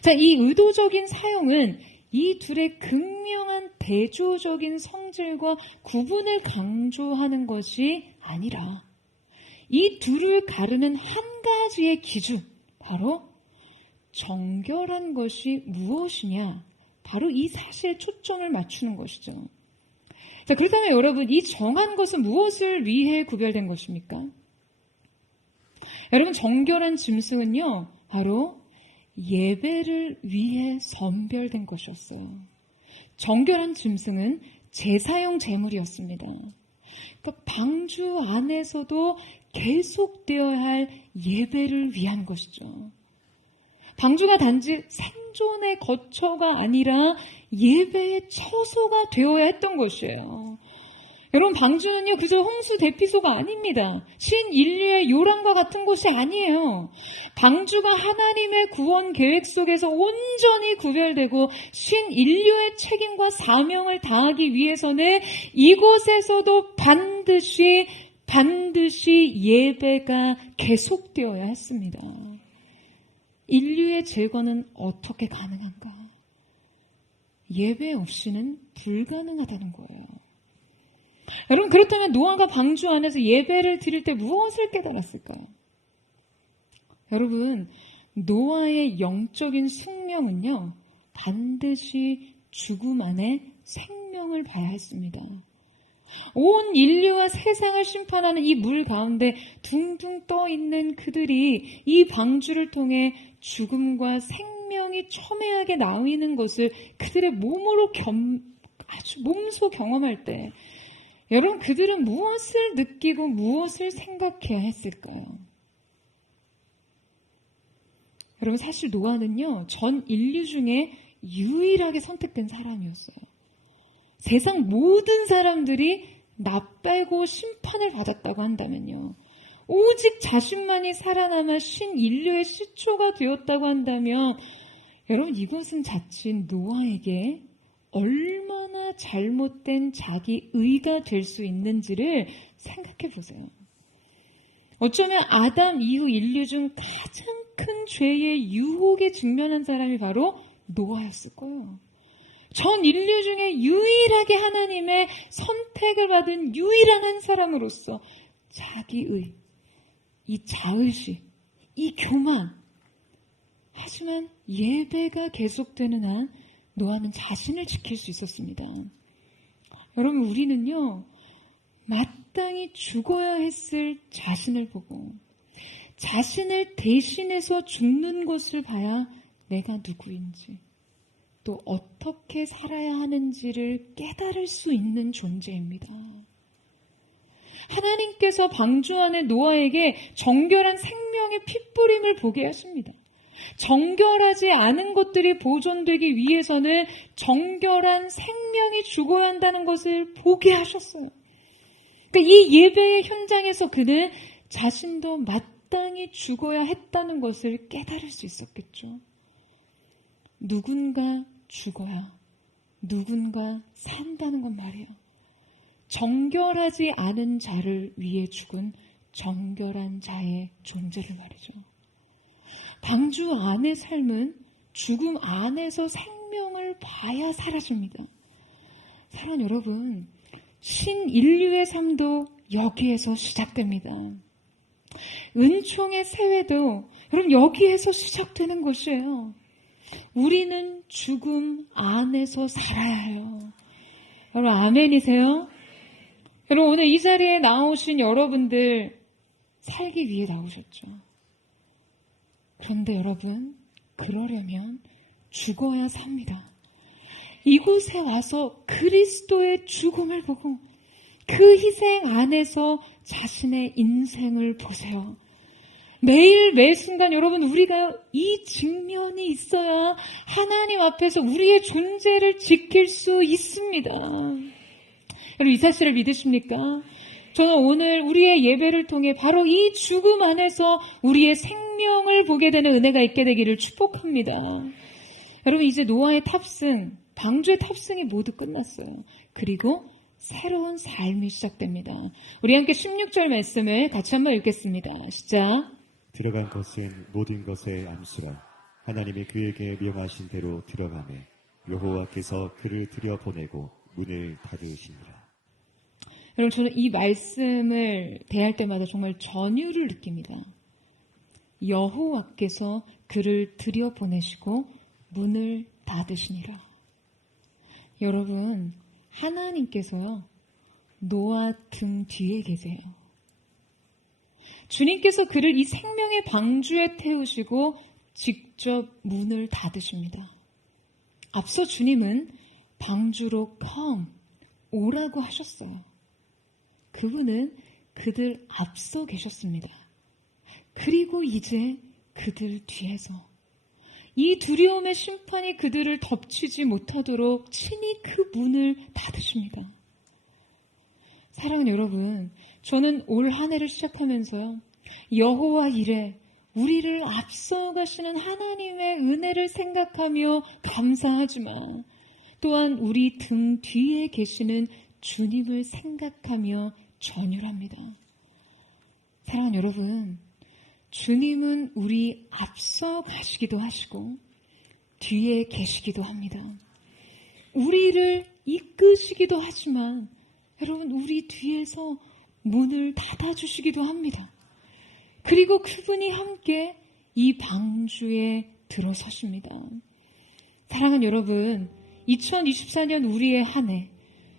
자, 이 의도적인 사용은 이 둘의 극명한 대조적인 성질과 구분을 강조하는 것이 아니라 이 둘을 가르는 한 가지의 기준, 바로 정결한 것이 무엇이냐, 바로 이 사실에 초점을 맞추는 것이죠. 자, 그렇다면 여러분, 이 정한 것은 무엇을 위해 구별된 것입니까? 여러분, 정결한 짐승은요, 바로 예배를 위해 선별된 것이었어요. 정결한 짐승은 제사용 제물이었습니다. 그러니까 방주 안에서도 계속되어야 할 예배를 위한 것이죠. 방주가 단지 생존의 거처가 아니라 예배의 처소가 되어야 했던 것이에요. 여러분, 방주는요, 그저 홍수 대피소가 아닙니다. 신인류의 요람과 같은 곳이 아니에요. 방주가 하나님의 구원 계획 속에서 온전히 구별되고 신인류의 책임과 사명을 다하기 위해서는 이곳에서도 반드시 예배가 계속되어야 했습니다. 인류의 제거는 어떻게 가능한가? 예배 없이는 불가능하다는 거예요. 여러분, 그렇다면 노아가 방주 안에서 예배를 드릴 때 무엇을 깨달았을까요? 여러분, 노아의 영적인 숙명은요, 반드시 죽음 안에 생명을 봐야 했습니다. 온 인류와 세상을 심판하는 이 물 가운데 둥둥 떠 있는 그들이 이 방주를 통해 죽음과 생명이 첨예하게 나오는 것을 그들의 몸으로 아주 몸소 경험할 때, 여러분, 그들은 무엇을 느끼고 무엇을 생각해야 했을까요? 여러분, 사실 노아는요, 전 인류 중에 유일하게 선택된 사람이었어요. 세상 모든 사람들이 나 빼고 심판을 받았다고 한다면요, 오직 자신만이 살아남아 신인류의 시초가 되었다고 한다면, 여러분, 이것은 자칫 노아에게 얼마나 잘못된 자기 의가 될 수 있는지를 생각해 보세요. 어쩌면 아담 이후 인류 중 가장 큰 죄의 유혹에 직면한 사람이 바로 노아였을 거예요. 전 인류 중에 유일하게 하나님의 선택을 받은 유일한 한 사람으로서 자기의, 이 자의식, 이 교만, 하지만 예배가 계속되는 한 노아는 자신을 지킬 수 있었습니다. 여러분, 우리는요, 마땅히 죽어야 했을 자신을 보고 자신을 대신해서 죽는 것을 봐야 내가 누구인지, 또 어떻게 살아야 하는지를 깨달을 수 있는 존재입니다. 하나님께서 방주 안에 노아에게 정결한 생명의 핏부림을 보게 하십니다. 정결하지 않은 것들이 보존되기 위해서는 정결한 생명이 죽어야 한다는 것을 보게 하셨어요. 그러니까 이 예배의 현장에서 그는 자신도 마땅히 죽어야 했다는 것을 깨달을 수 있었겠죠. 누군가 죽어야 누군가 산다는 건 말이에요. 정결하지 않은 자를 위해 죽은 정결한 자의 존재를 말이죠. 방주 안의 삶은 죽음 안에서 생명을 봐야 사라집니다. 사랑 여러분, 신인류의 삶도 여기에서 시작됩니다. 은총의 세회도 여러분 여기에서 시작되는 것이에요. 우리는 죽음 안에서 살아야 해요. 여러분 아멘이세요? 여러분 오늘 이 자리에 나오신 여러분들 살기 위해 나오셨죠. 그런데 여러분, 그러려면 죽어야 삽니다. 이곳에 와서 그리스도의 죽음을 보고 그 희생 안에서 자신의 인생을 보세요. 매일 매 순간 여러분 우리가 이 직면이 있어야 하나님 앞에서 우리의 존재를 지킬 수 있습니다. 여러분 이 사실을 믿으십니까? 저는 오늘 우리의 예배를 통해 바로 이 죽음 안에서 우리의 생명을 보게 되는 은혜가 있게 되기를 축복합니다. 여러분 이제 노아의 탑승, 방주의 탑승이 모두 끝났어요. 그리고 새로운 삶이 시작됩니다. 우리 함께 16절 말씀을 같이 한번 읽겠습니다. 시작. 들어간 것은 모든 것의 암수라 하나님이 그에게 명하신 대로 들어가매 여호와께서 그를 들여보내고 문을 닫으시니라. 여러분, 저는 이 말씀을 대할 때마다 정말 전율을 느낍니다. 여호와께서 그를 들여보내시고 문을 닫으시니라. 여러분, 하나님께서요, 노아 등 뒤에 계세요. 주님께서 그를 이 생명의 방주에 태우시고 직접 문을 닫으십니다. 앞서 주님은 방주로 come, 오라고 하셨어요. 그분은 그들 앞서 계셨습니다. 그리고 이제 그들 뒤에서 이 두려움의 심판이 그들을 덮치지 못하도록 친히 그 문을 닫으십니다. 사랑하는 여러분, 저는 올 한 해를 시작하면서요, 여호와 이레, 우리를 앞서가시는 하나님의 은혜를 생각하며 감사하지만 또한 우리 등 뒤에 계시는 주님을 생각하며 전율합니다. 사랑하는 여러분, 주님은 우리 앞서 가시기도 하시고 뒤에 계시기도 합니다. 우리를 이끄시기도 하지만 여러분, 우리 뒤에서 문을 닫아주시기도 합니다. 그리고 그분이 함께 이 방주에 들어서십니다. 사랑하는 여러분, 2024년 우리의 한 해,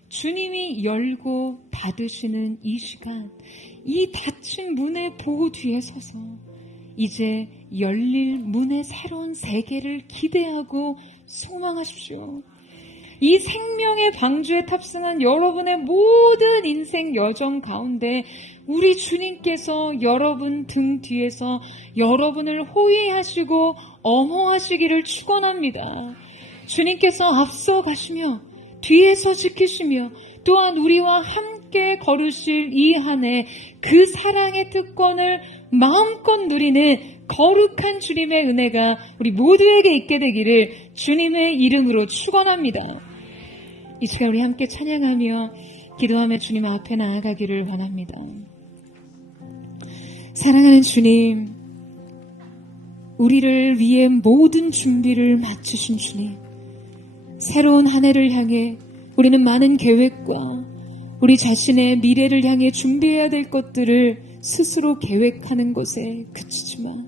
주님이 열고 닫으시는 이 시간, 이 닫힌 문의 보호 뒤에 서서 이제 열릴 문의 새로운 세계를 기대하고 소망하십시오. 이 생명의 방주에 탑승한 여러분의 모든 인생 여정 가운데 우리 주님께서 여러분 등 뒤에서 여러분을 호위하시고 엄호하시기를 축원합니다. 주님께서 앞서 가시며 뒤에서 지키시며 또한 우리와 함께 걸으실 이 한 해 그 사랑의 특권을 마음껏 누리는 거룩한 주님의 은혜가 우리 모두에게 있게 되기를 주님의 이름으로 축원합니다. 이 시간 우리 함께 찬양하며 기도하며 주님 앞에 나아가기를 원합니다. 사랑하는 주님, 우리를 위해 모든 준비를 마치신 주님, 새로운 한 해를 향해 우리는 많은 계획과 우리 자신의 미래를 향해 준비해야 될 것들을 스스로 계획하는 것에 그치지만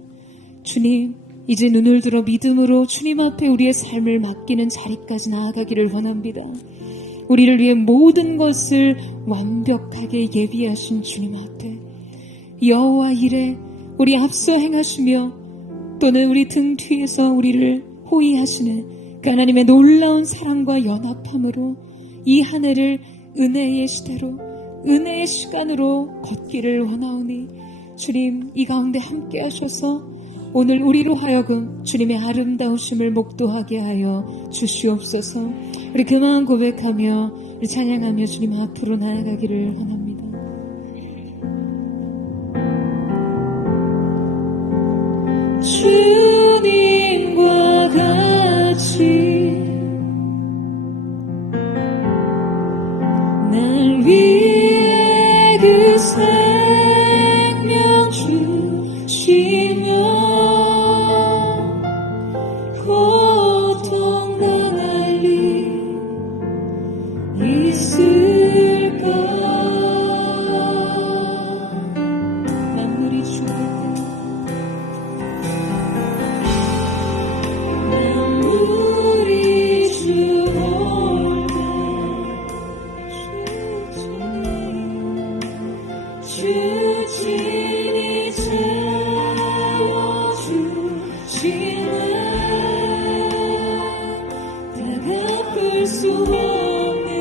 주님, 이제 눈을 들어 믿음으로 주님 앞에 우리의 삶을 맡기는 자리까지 나아가기를 원합니다. 우리를 위해 모든 것을 완벽하게 예비하신 주님 앞에 여호와 이레, 우리 앞서 행하시며 또는 우리 등 뒤에서 우리를 호위하시는 그 하나님의 놀라운 사랑과 연합함으로 이 한 해를 은혜의 시대로, 은혜의 시간으로 걷기를 원하오니 주님, 이 가운데 함께 하셔서 오늘 우리로 하여금 주님의 아름다우심을 목도하게 하여 주시옵소서. 우리 그만 고백하며 우리 찬양하며 주님 앞으로 나아가기를 원합니다. 주님과 같이 날 위해 그 생명 주시며 고통 당할 일 있을까? 만물이 죽을 때 만물이 죽을 때 주님이 채워주시네. 다 갚을 수 없는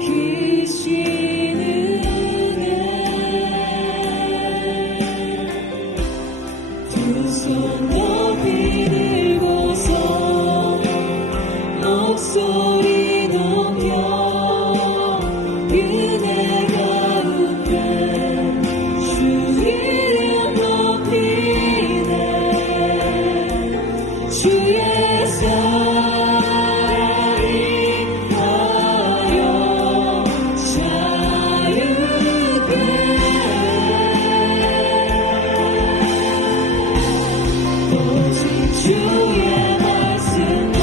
귀신 은혜, 두 손 높이 들고서 목소리 높여 은혜 가운데 주 이름 높이네. 주의 사랑이 하여 자유케 오직 주의 말씀과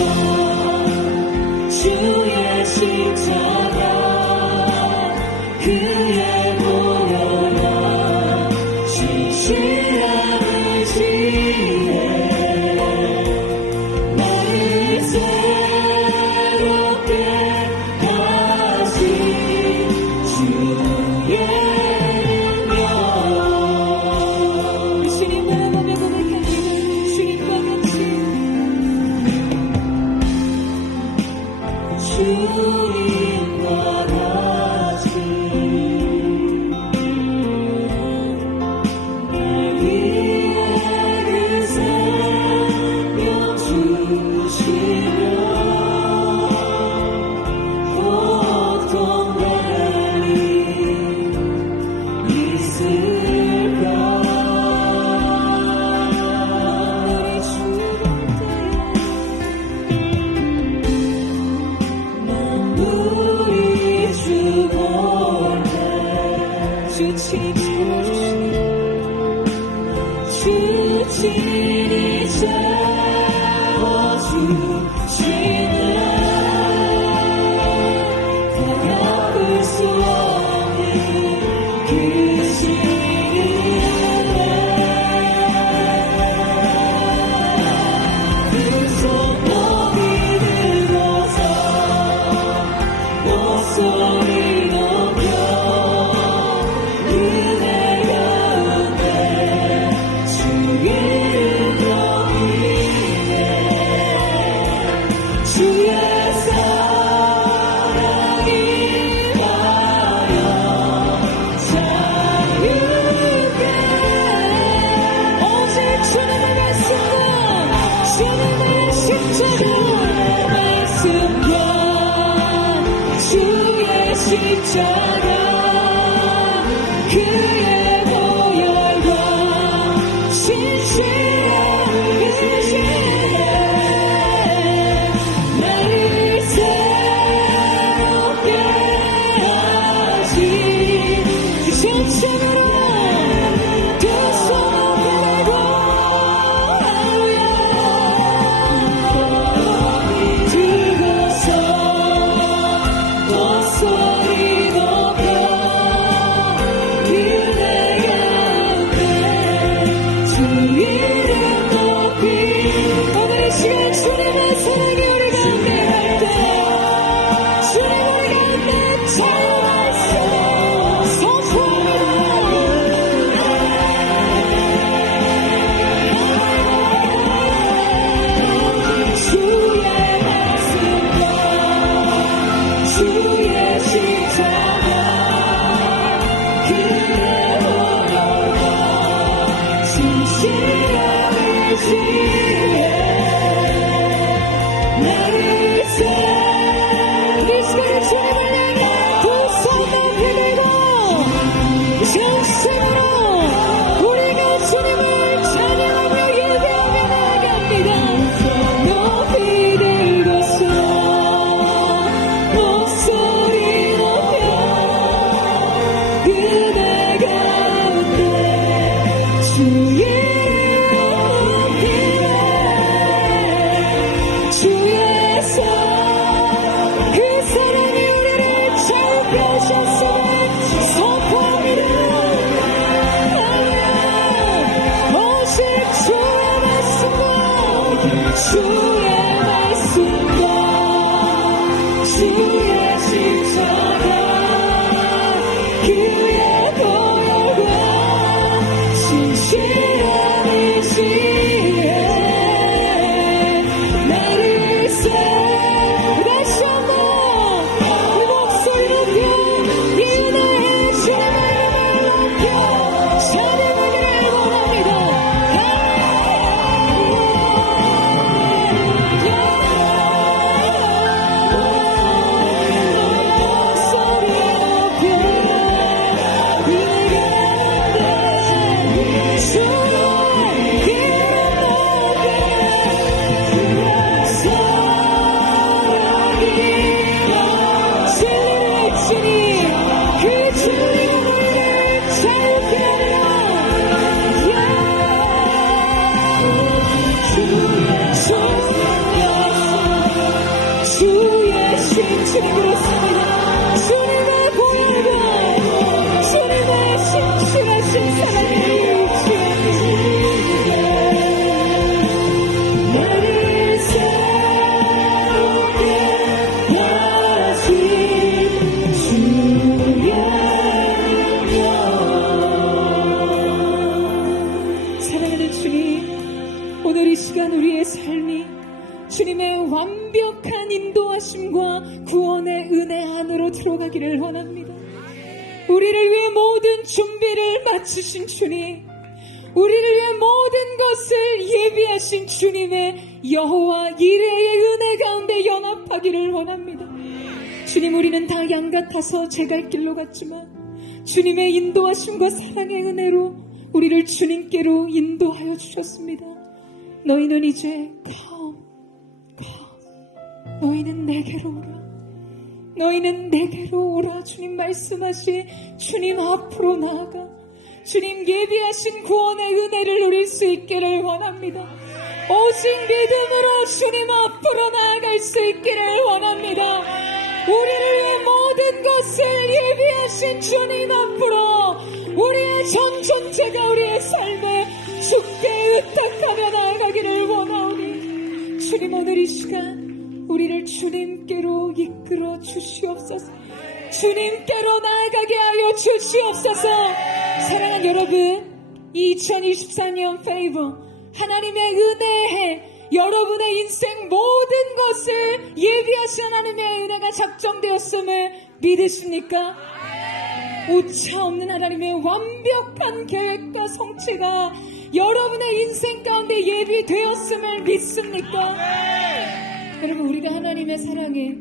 주님 그렇습니다. 주님의 보혈과 주님의 신실하신 사랑을 나를 새롭게 하신 주의 사랑하는 주님, 오늘 이 시간 우리의 삶이 주님의 완벽한 인도하심과 구원의 은혜 안으로 들어가기를 원합니다. 우리를 위해 모든 준비를 마치신 주님, 우리를 위해 모든 것을 예비하신 주님의 여호와 이레의 은혜 가운데 연합하기를 원합니다. 주님, 우리는 다 양 같아서 제 갈 길로 갔지만 주님의 인도하심과 사랑의 은혜로 우리를 주님께로 인도하여 주셨습니다. 너희는 이제 너희는 내게로 오라. 너희는 내게로 오라. 주님 말씀하신 주님 앞으로 나아가 주님 예비하신 구원의 은혜를 누릴 수 있기를 원합니다. 오직 믿음으로 주님 앞으로 나아갈 수 있기를 원합니다. 우리를 위해 모든 것을 예비하신 주님 앞으로 우리의 전 전체가 우리의 삶에 주께 의탁하며 나아가기를 원하오니 주님, 오늘 이 시간 우리를 주님께로 이끌어 주시옵소서. 주님께로 나아가게 하여 주시옵소서. 사랑하는 여러분, 2024년 페이버 하나님의 은혜에 여러분의 인생 모든 것을 예비하신 하나님의 은혜가 작정되었음을 믿으십니까? 오차없는 하나님의 완벽한 계획과 성취가 여러분의 인생 가운데 예비되었음을 믿습니까? 여러분, 우리가 하나님의 사랑에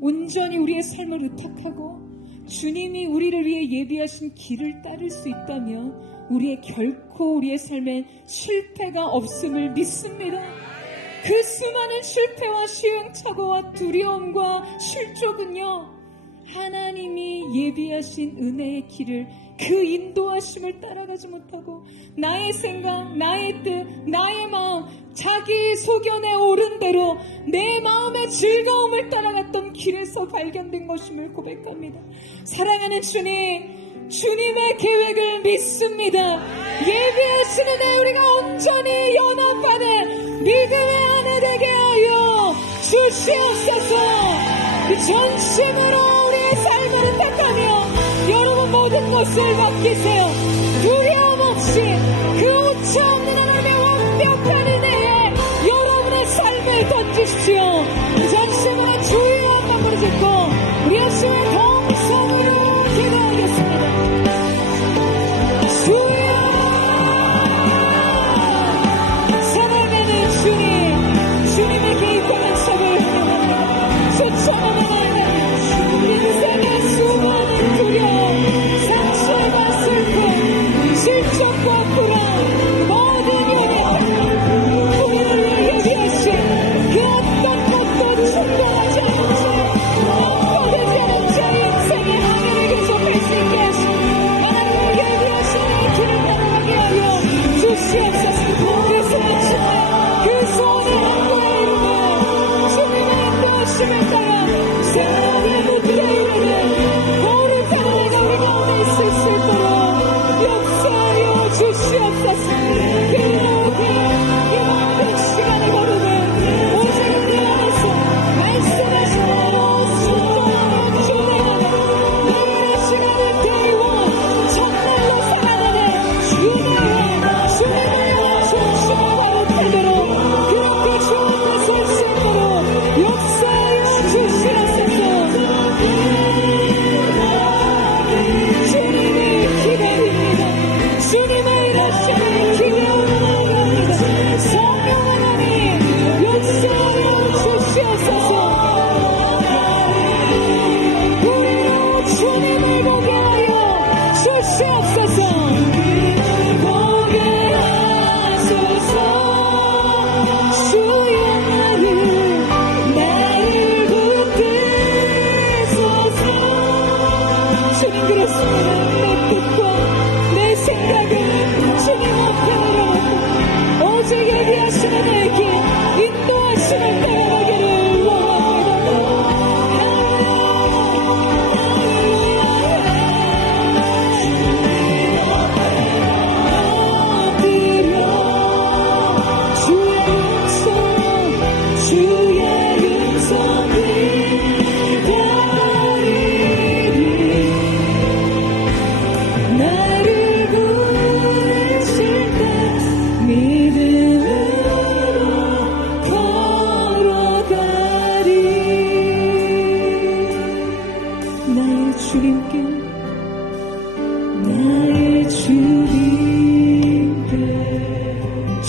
온전히 우리의 삶을 의탁하고 주님이 우리를 위해 예비하신 길을 따를 수 있다면 결코 우리의 삶에 실패가 없음을 믿습니다. 그 수많은 실패와 시행착오와 두려움과 실족은요, 하나님이 예비하신 은혜의 길을 그 인도하심을 따라가지 못하고 나의 생각, 나의 뜻, 나의 마음, 자기 소견에 오른 대로 내 마음의 즐거움을 따라갔던 길에서 발견된 것임을 고백합니다. 사랑하는 주님, 주님의 계획을 믿습니다. 예비하신 은혜 우리가 온전히 연합하는 믿음의 안에 되게 하여 주시옵소서. 그 전심으로 우리의 삶을 의탁하며 여러분 모든 것을 맡기세요. 두려움 없이 그 오차 없는 하나님의 완벽한 은혜에 여러분의 삶을 던지십시오. 그 전심으로 주의 한번 부르짖고 우리 예수의 동성으로 기도하겠습니다. 주여, 사랑하는 주님, 주님의 개입하는 속을 환영합니다. 수천만의 하나님, 우리 인생의 수많은 두려움, 상실과 슬픔, 실족과 불안, 모든 연애, 우리를 위해 예비하신 그 어떤 것도 충분하지 않은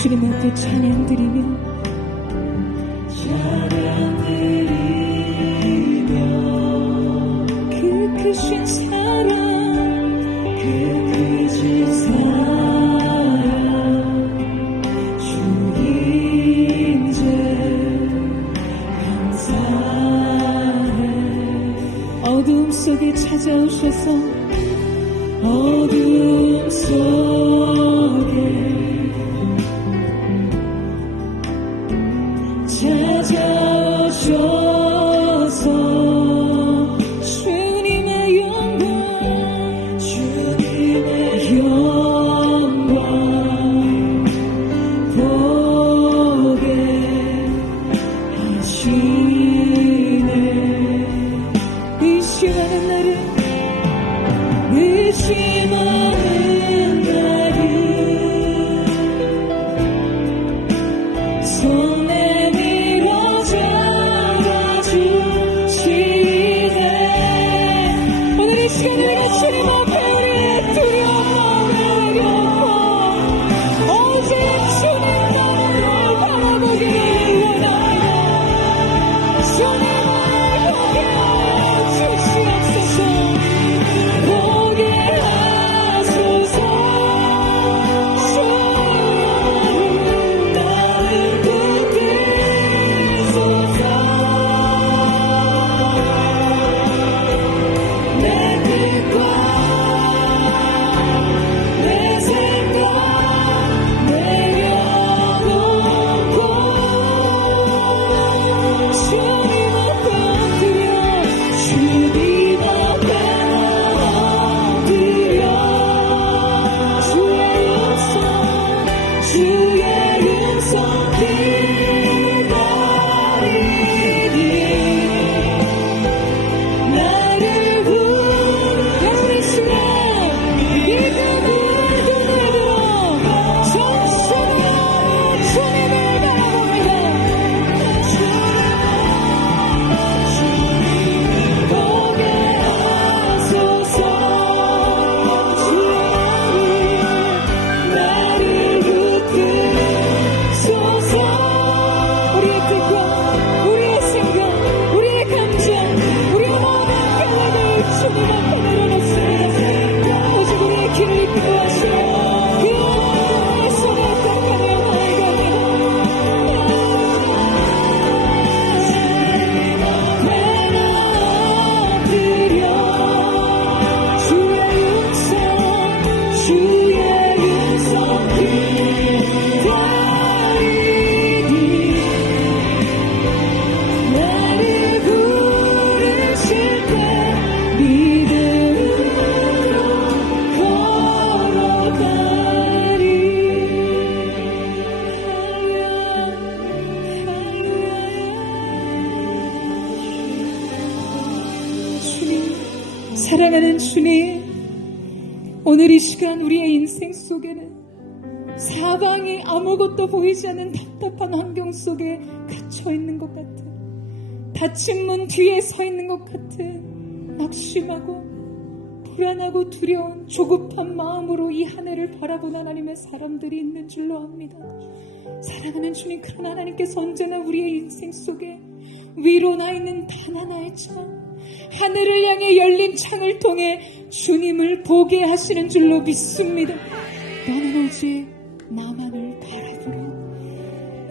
주님 앞에 찬양 드리며 그 크신 사랑 그 크신 사랑 주 인제 감사해. 어두움 속에 찾아오셔서 어두움 속에 찾아오셔서 주님의 영광 보게 하시네. 의심하는 날은 손 내밀어 잡아주시네. 오늘 이 시간 우리가 주님 앞에 우리의 두려움을 내려놓고 오직 주님만을 바라보기를 원합니다. 주님을 보게 주시옵소서. 보게 하소서. 사랑하는 주님, 오늘 이 시간 우리의 인생 속에는 사방이 아무것도 보이지 않는 답답한 환경 속에 갇혀 있는 것 같은, 닫힌 문 뒤에 서 있는 것 같은 낙심하고 불안하고 두려운 조급한 마음으로 이 한 해를 바라본 하나님의 사람들이 있는 줄로 압니다. 사랑하는 주님, 그런 하나님께서 언제나 우리의 인생 속에 위로 나 있는 단 하나의 창, 하늘을 향해 열린 창을 통해 주님을 보게 하시는 줄로 믿습니다. 너는 오직 나만을 바라보라.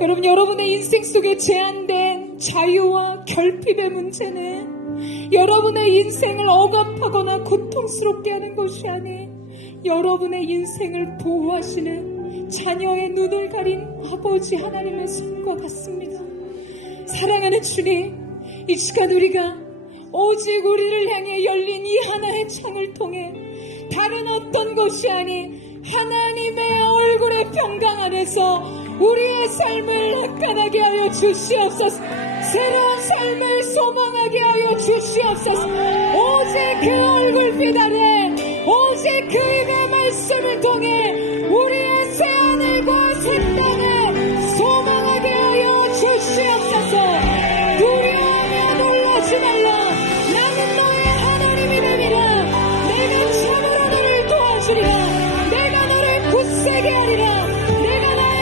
여러분, 여러분의 인생 속에 제한된 자유와 결핍의 문제는 여러분의 인생을 억압하거나 고통스럽게 하는 것이 아닌 여러분의 인생을 보호하시는 자녀의 눈을 가린 아버지 하나님의 손과 같습니다. 사랑하는 주님, 이 시간 우리가 오직 우리를 향해 열린 이 하나의 창을 통해 다른 어떤 것이 아닌 하나님의 얼굴의 평강 안에서 우리의 삶을 나타나게 하여 주시옵소서. 새로운 삶을 소망하게 하여 주시옵소서. 오직 그 얼굴빛 아래, 오직 그 입의 말씀을 통해 우리의 새 하늘과 새 땅을 소망하게 하여 주시옵소서. 두려워하며 놀라지 말라. 나는 너의 하나님이 되리라. 내가 참으로 너를 도와주리라. 내가 너를 굳세게 하리라. 내가 나의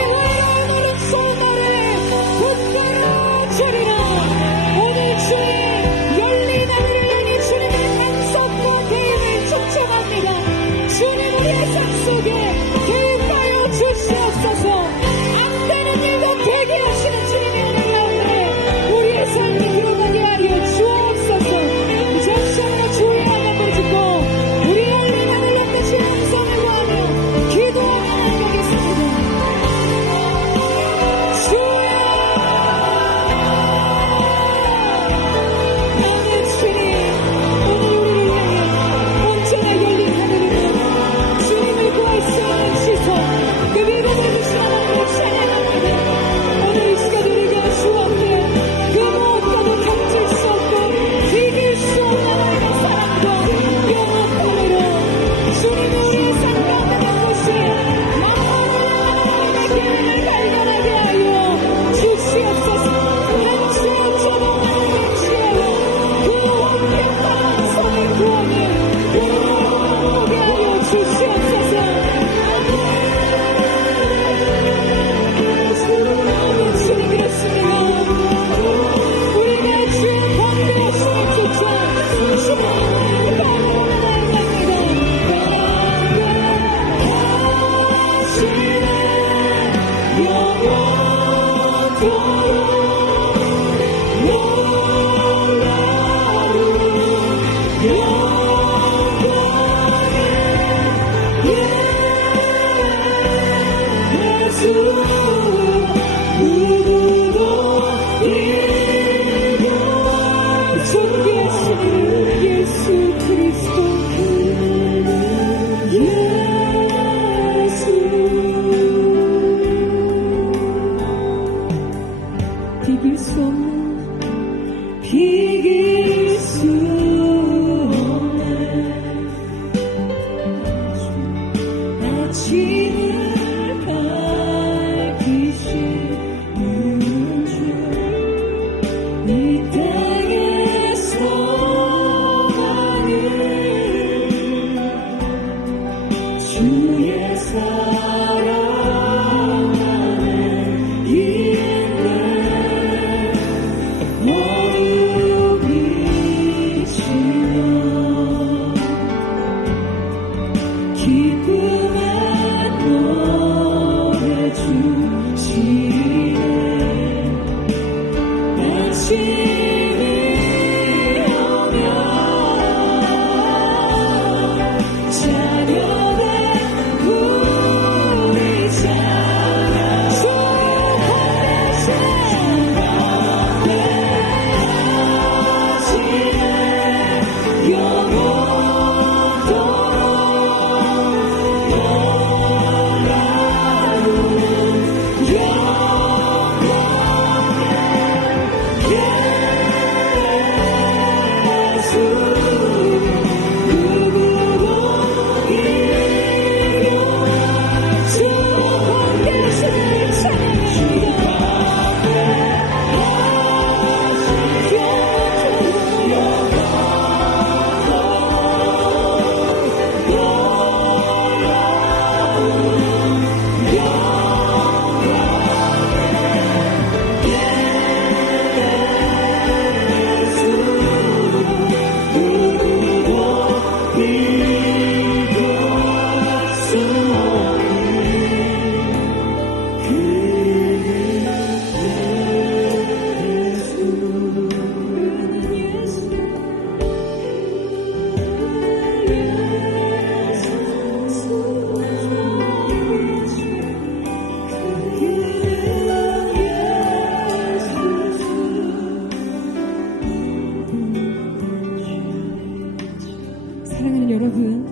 여러분,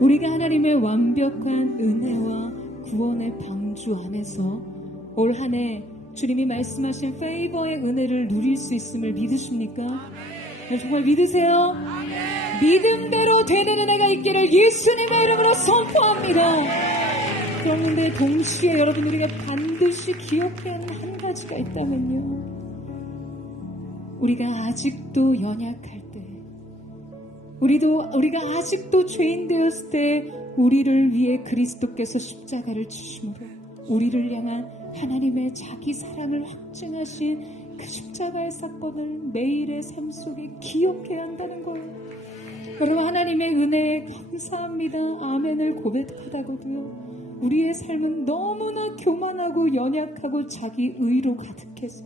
우리가 하나님의 완벽한 은혜와 구원의 방주 안에서 올 한 해 주님이 말씀하신 페이버의 은혜를 누릴 수 있음을 믿으십니까? 정말 믿으세요? 믿음대로 되는 은혜가 있기를 예수님의 이름으로 선포합니다. 그런데 동시에 여러분, 우리가 반드시 기억해야 하는 한 가지가 있다면요, 우리가 아직도 연약할 때, 우리가 아직도 죄인 되었을 때 우리를 위해 그리스도께서 십자가를 지심으로 우리를 향한 하나님의 자기 사랑을 확증하신 그 십자가의 사건을 매일의 삶 속에 기억해야 한다는 거예요. 여러분, 하나님의 은혜에 감사합니다, 아멘을 고백하다가도요, 우리의 삶은 너무나 교만하고 연약하고 자기 의로 가득해서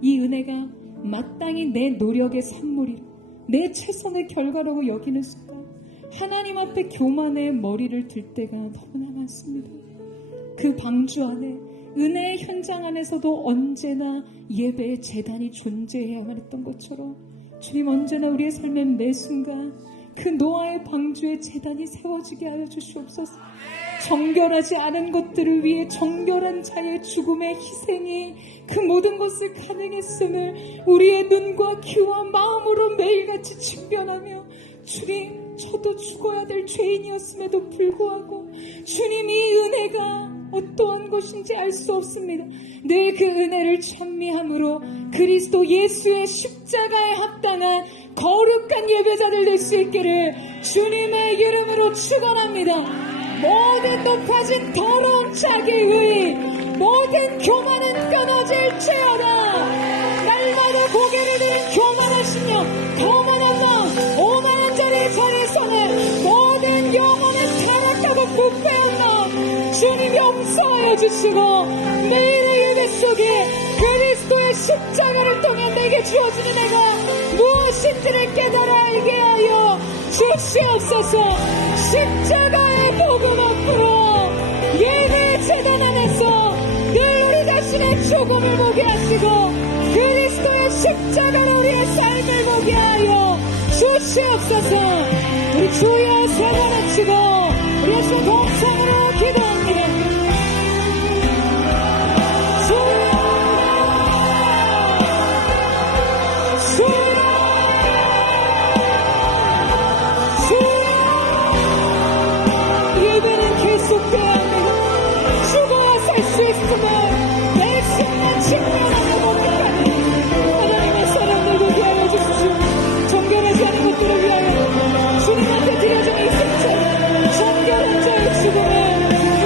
이 은혜가 마땅히 내 노력의 산물이라, 내 최선의 결과라고 여기는 순간 하나님 앞에 교만의 머리를 들 때가 너무나 많습니다. 그 방주 안에, 은혜의 현장 안에서도 언제나 예배의 제단이 존재해야만 했던 것처럼 주님, 언제나 우리의 삶의 매 순간 그 노아의 방주의 제단이 세워지게 하여 주시옵소서. 정결하지 않은 것들을 위해 정결한 자의 죽음의 희생이 그 모든 것을 가능했음을 우리의 눈과 귀와 마음으로 매일같이 직변하며, 주님, 저도 죽어야 될 죄인이었음에도 불구하고 주님, 이 은혜가 어떠한 것인지 알 수 없습니다. 늘 그 은혜를 찬미함으로 그리스도 예수의 십자가에 합당한 거룩한 예배자들 될 수 있기를 주님의 이름으로 축원합니다. 모든 높아진 더러운 자기의 모든 교만은 끊어질지어다. 날마다 고개를 들은 교만하신 영, 거만한 마음, 오만한 자리에 서는 모든 영혼은 타락하고 부패한 마음 주님 용서하여 주시고, 매일의 예배 속에 그리스도의 십자가를 통해 내게 주어지는 은혜가 무엇인지를 깨달아 알게 하여 주시옵소서. 십자가의 복음 앞으로 예배 제단 안에서 늘 우리 자신의 죽음을 보게 하시고 그리스도의 십자가로 우리의 삶을 보게 하여 주시옵소서. 우리 주여 세 번 외치고 우리 예수 동성으로 기도합니다. 주님 앞에 드려진 이 생체, 정결한 자의 죽음을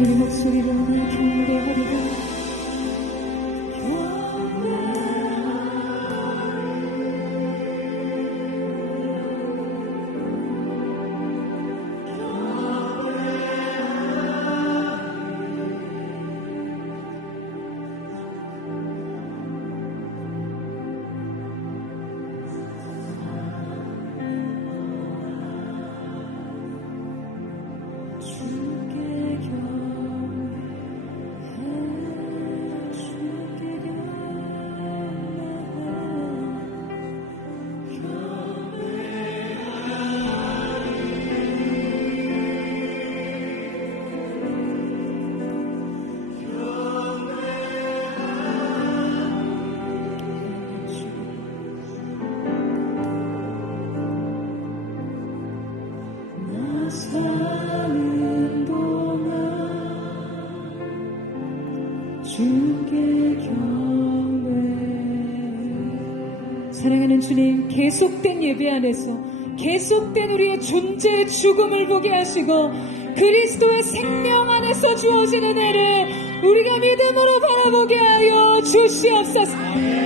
우리 목소리로 경배하리라. 사는 동안 주께 경배. 사랑하는 주님, 계속된 예배 안에서 계속된 우리의 존재의 죽음을 보게 하시고 그리스도의 생명 안에서 주어지는 은혜를 우리가 믿음으로 바라보게 하여 주시옵소서.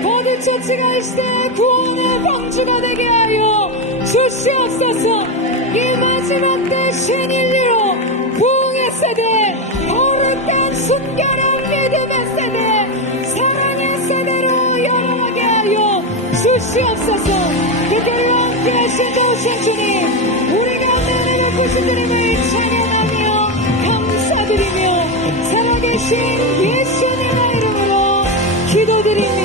버드처치가 이 시대의 구원의 방주가 되게 하여 주시옵소서. 이 마지막 때 신인리로 부흥의 세대, 거룩한 순결한 믿음의 세대, 사랑의 세대로 열어가게 하여 주시옵소서. 그들을 함께 하신 좋으신 주님, 우리가 은혜 높으신 주님을 찬양하며 감사드리며 살아계신 예수님의 이름으로 기도드립니다.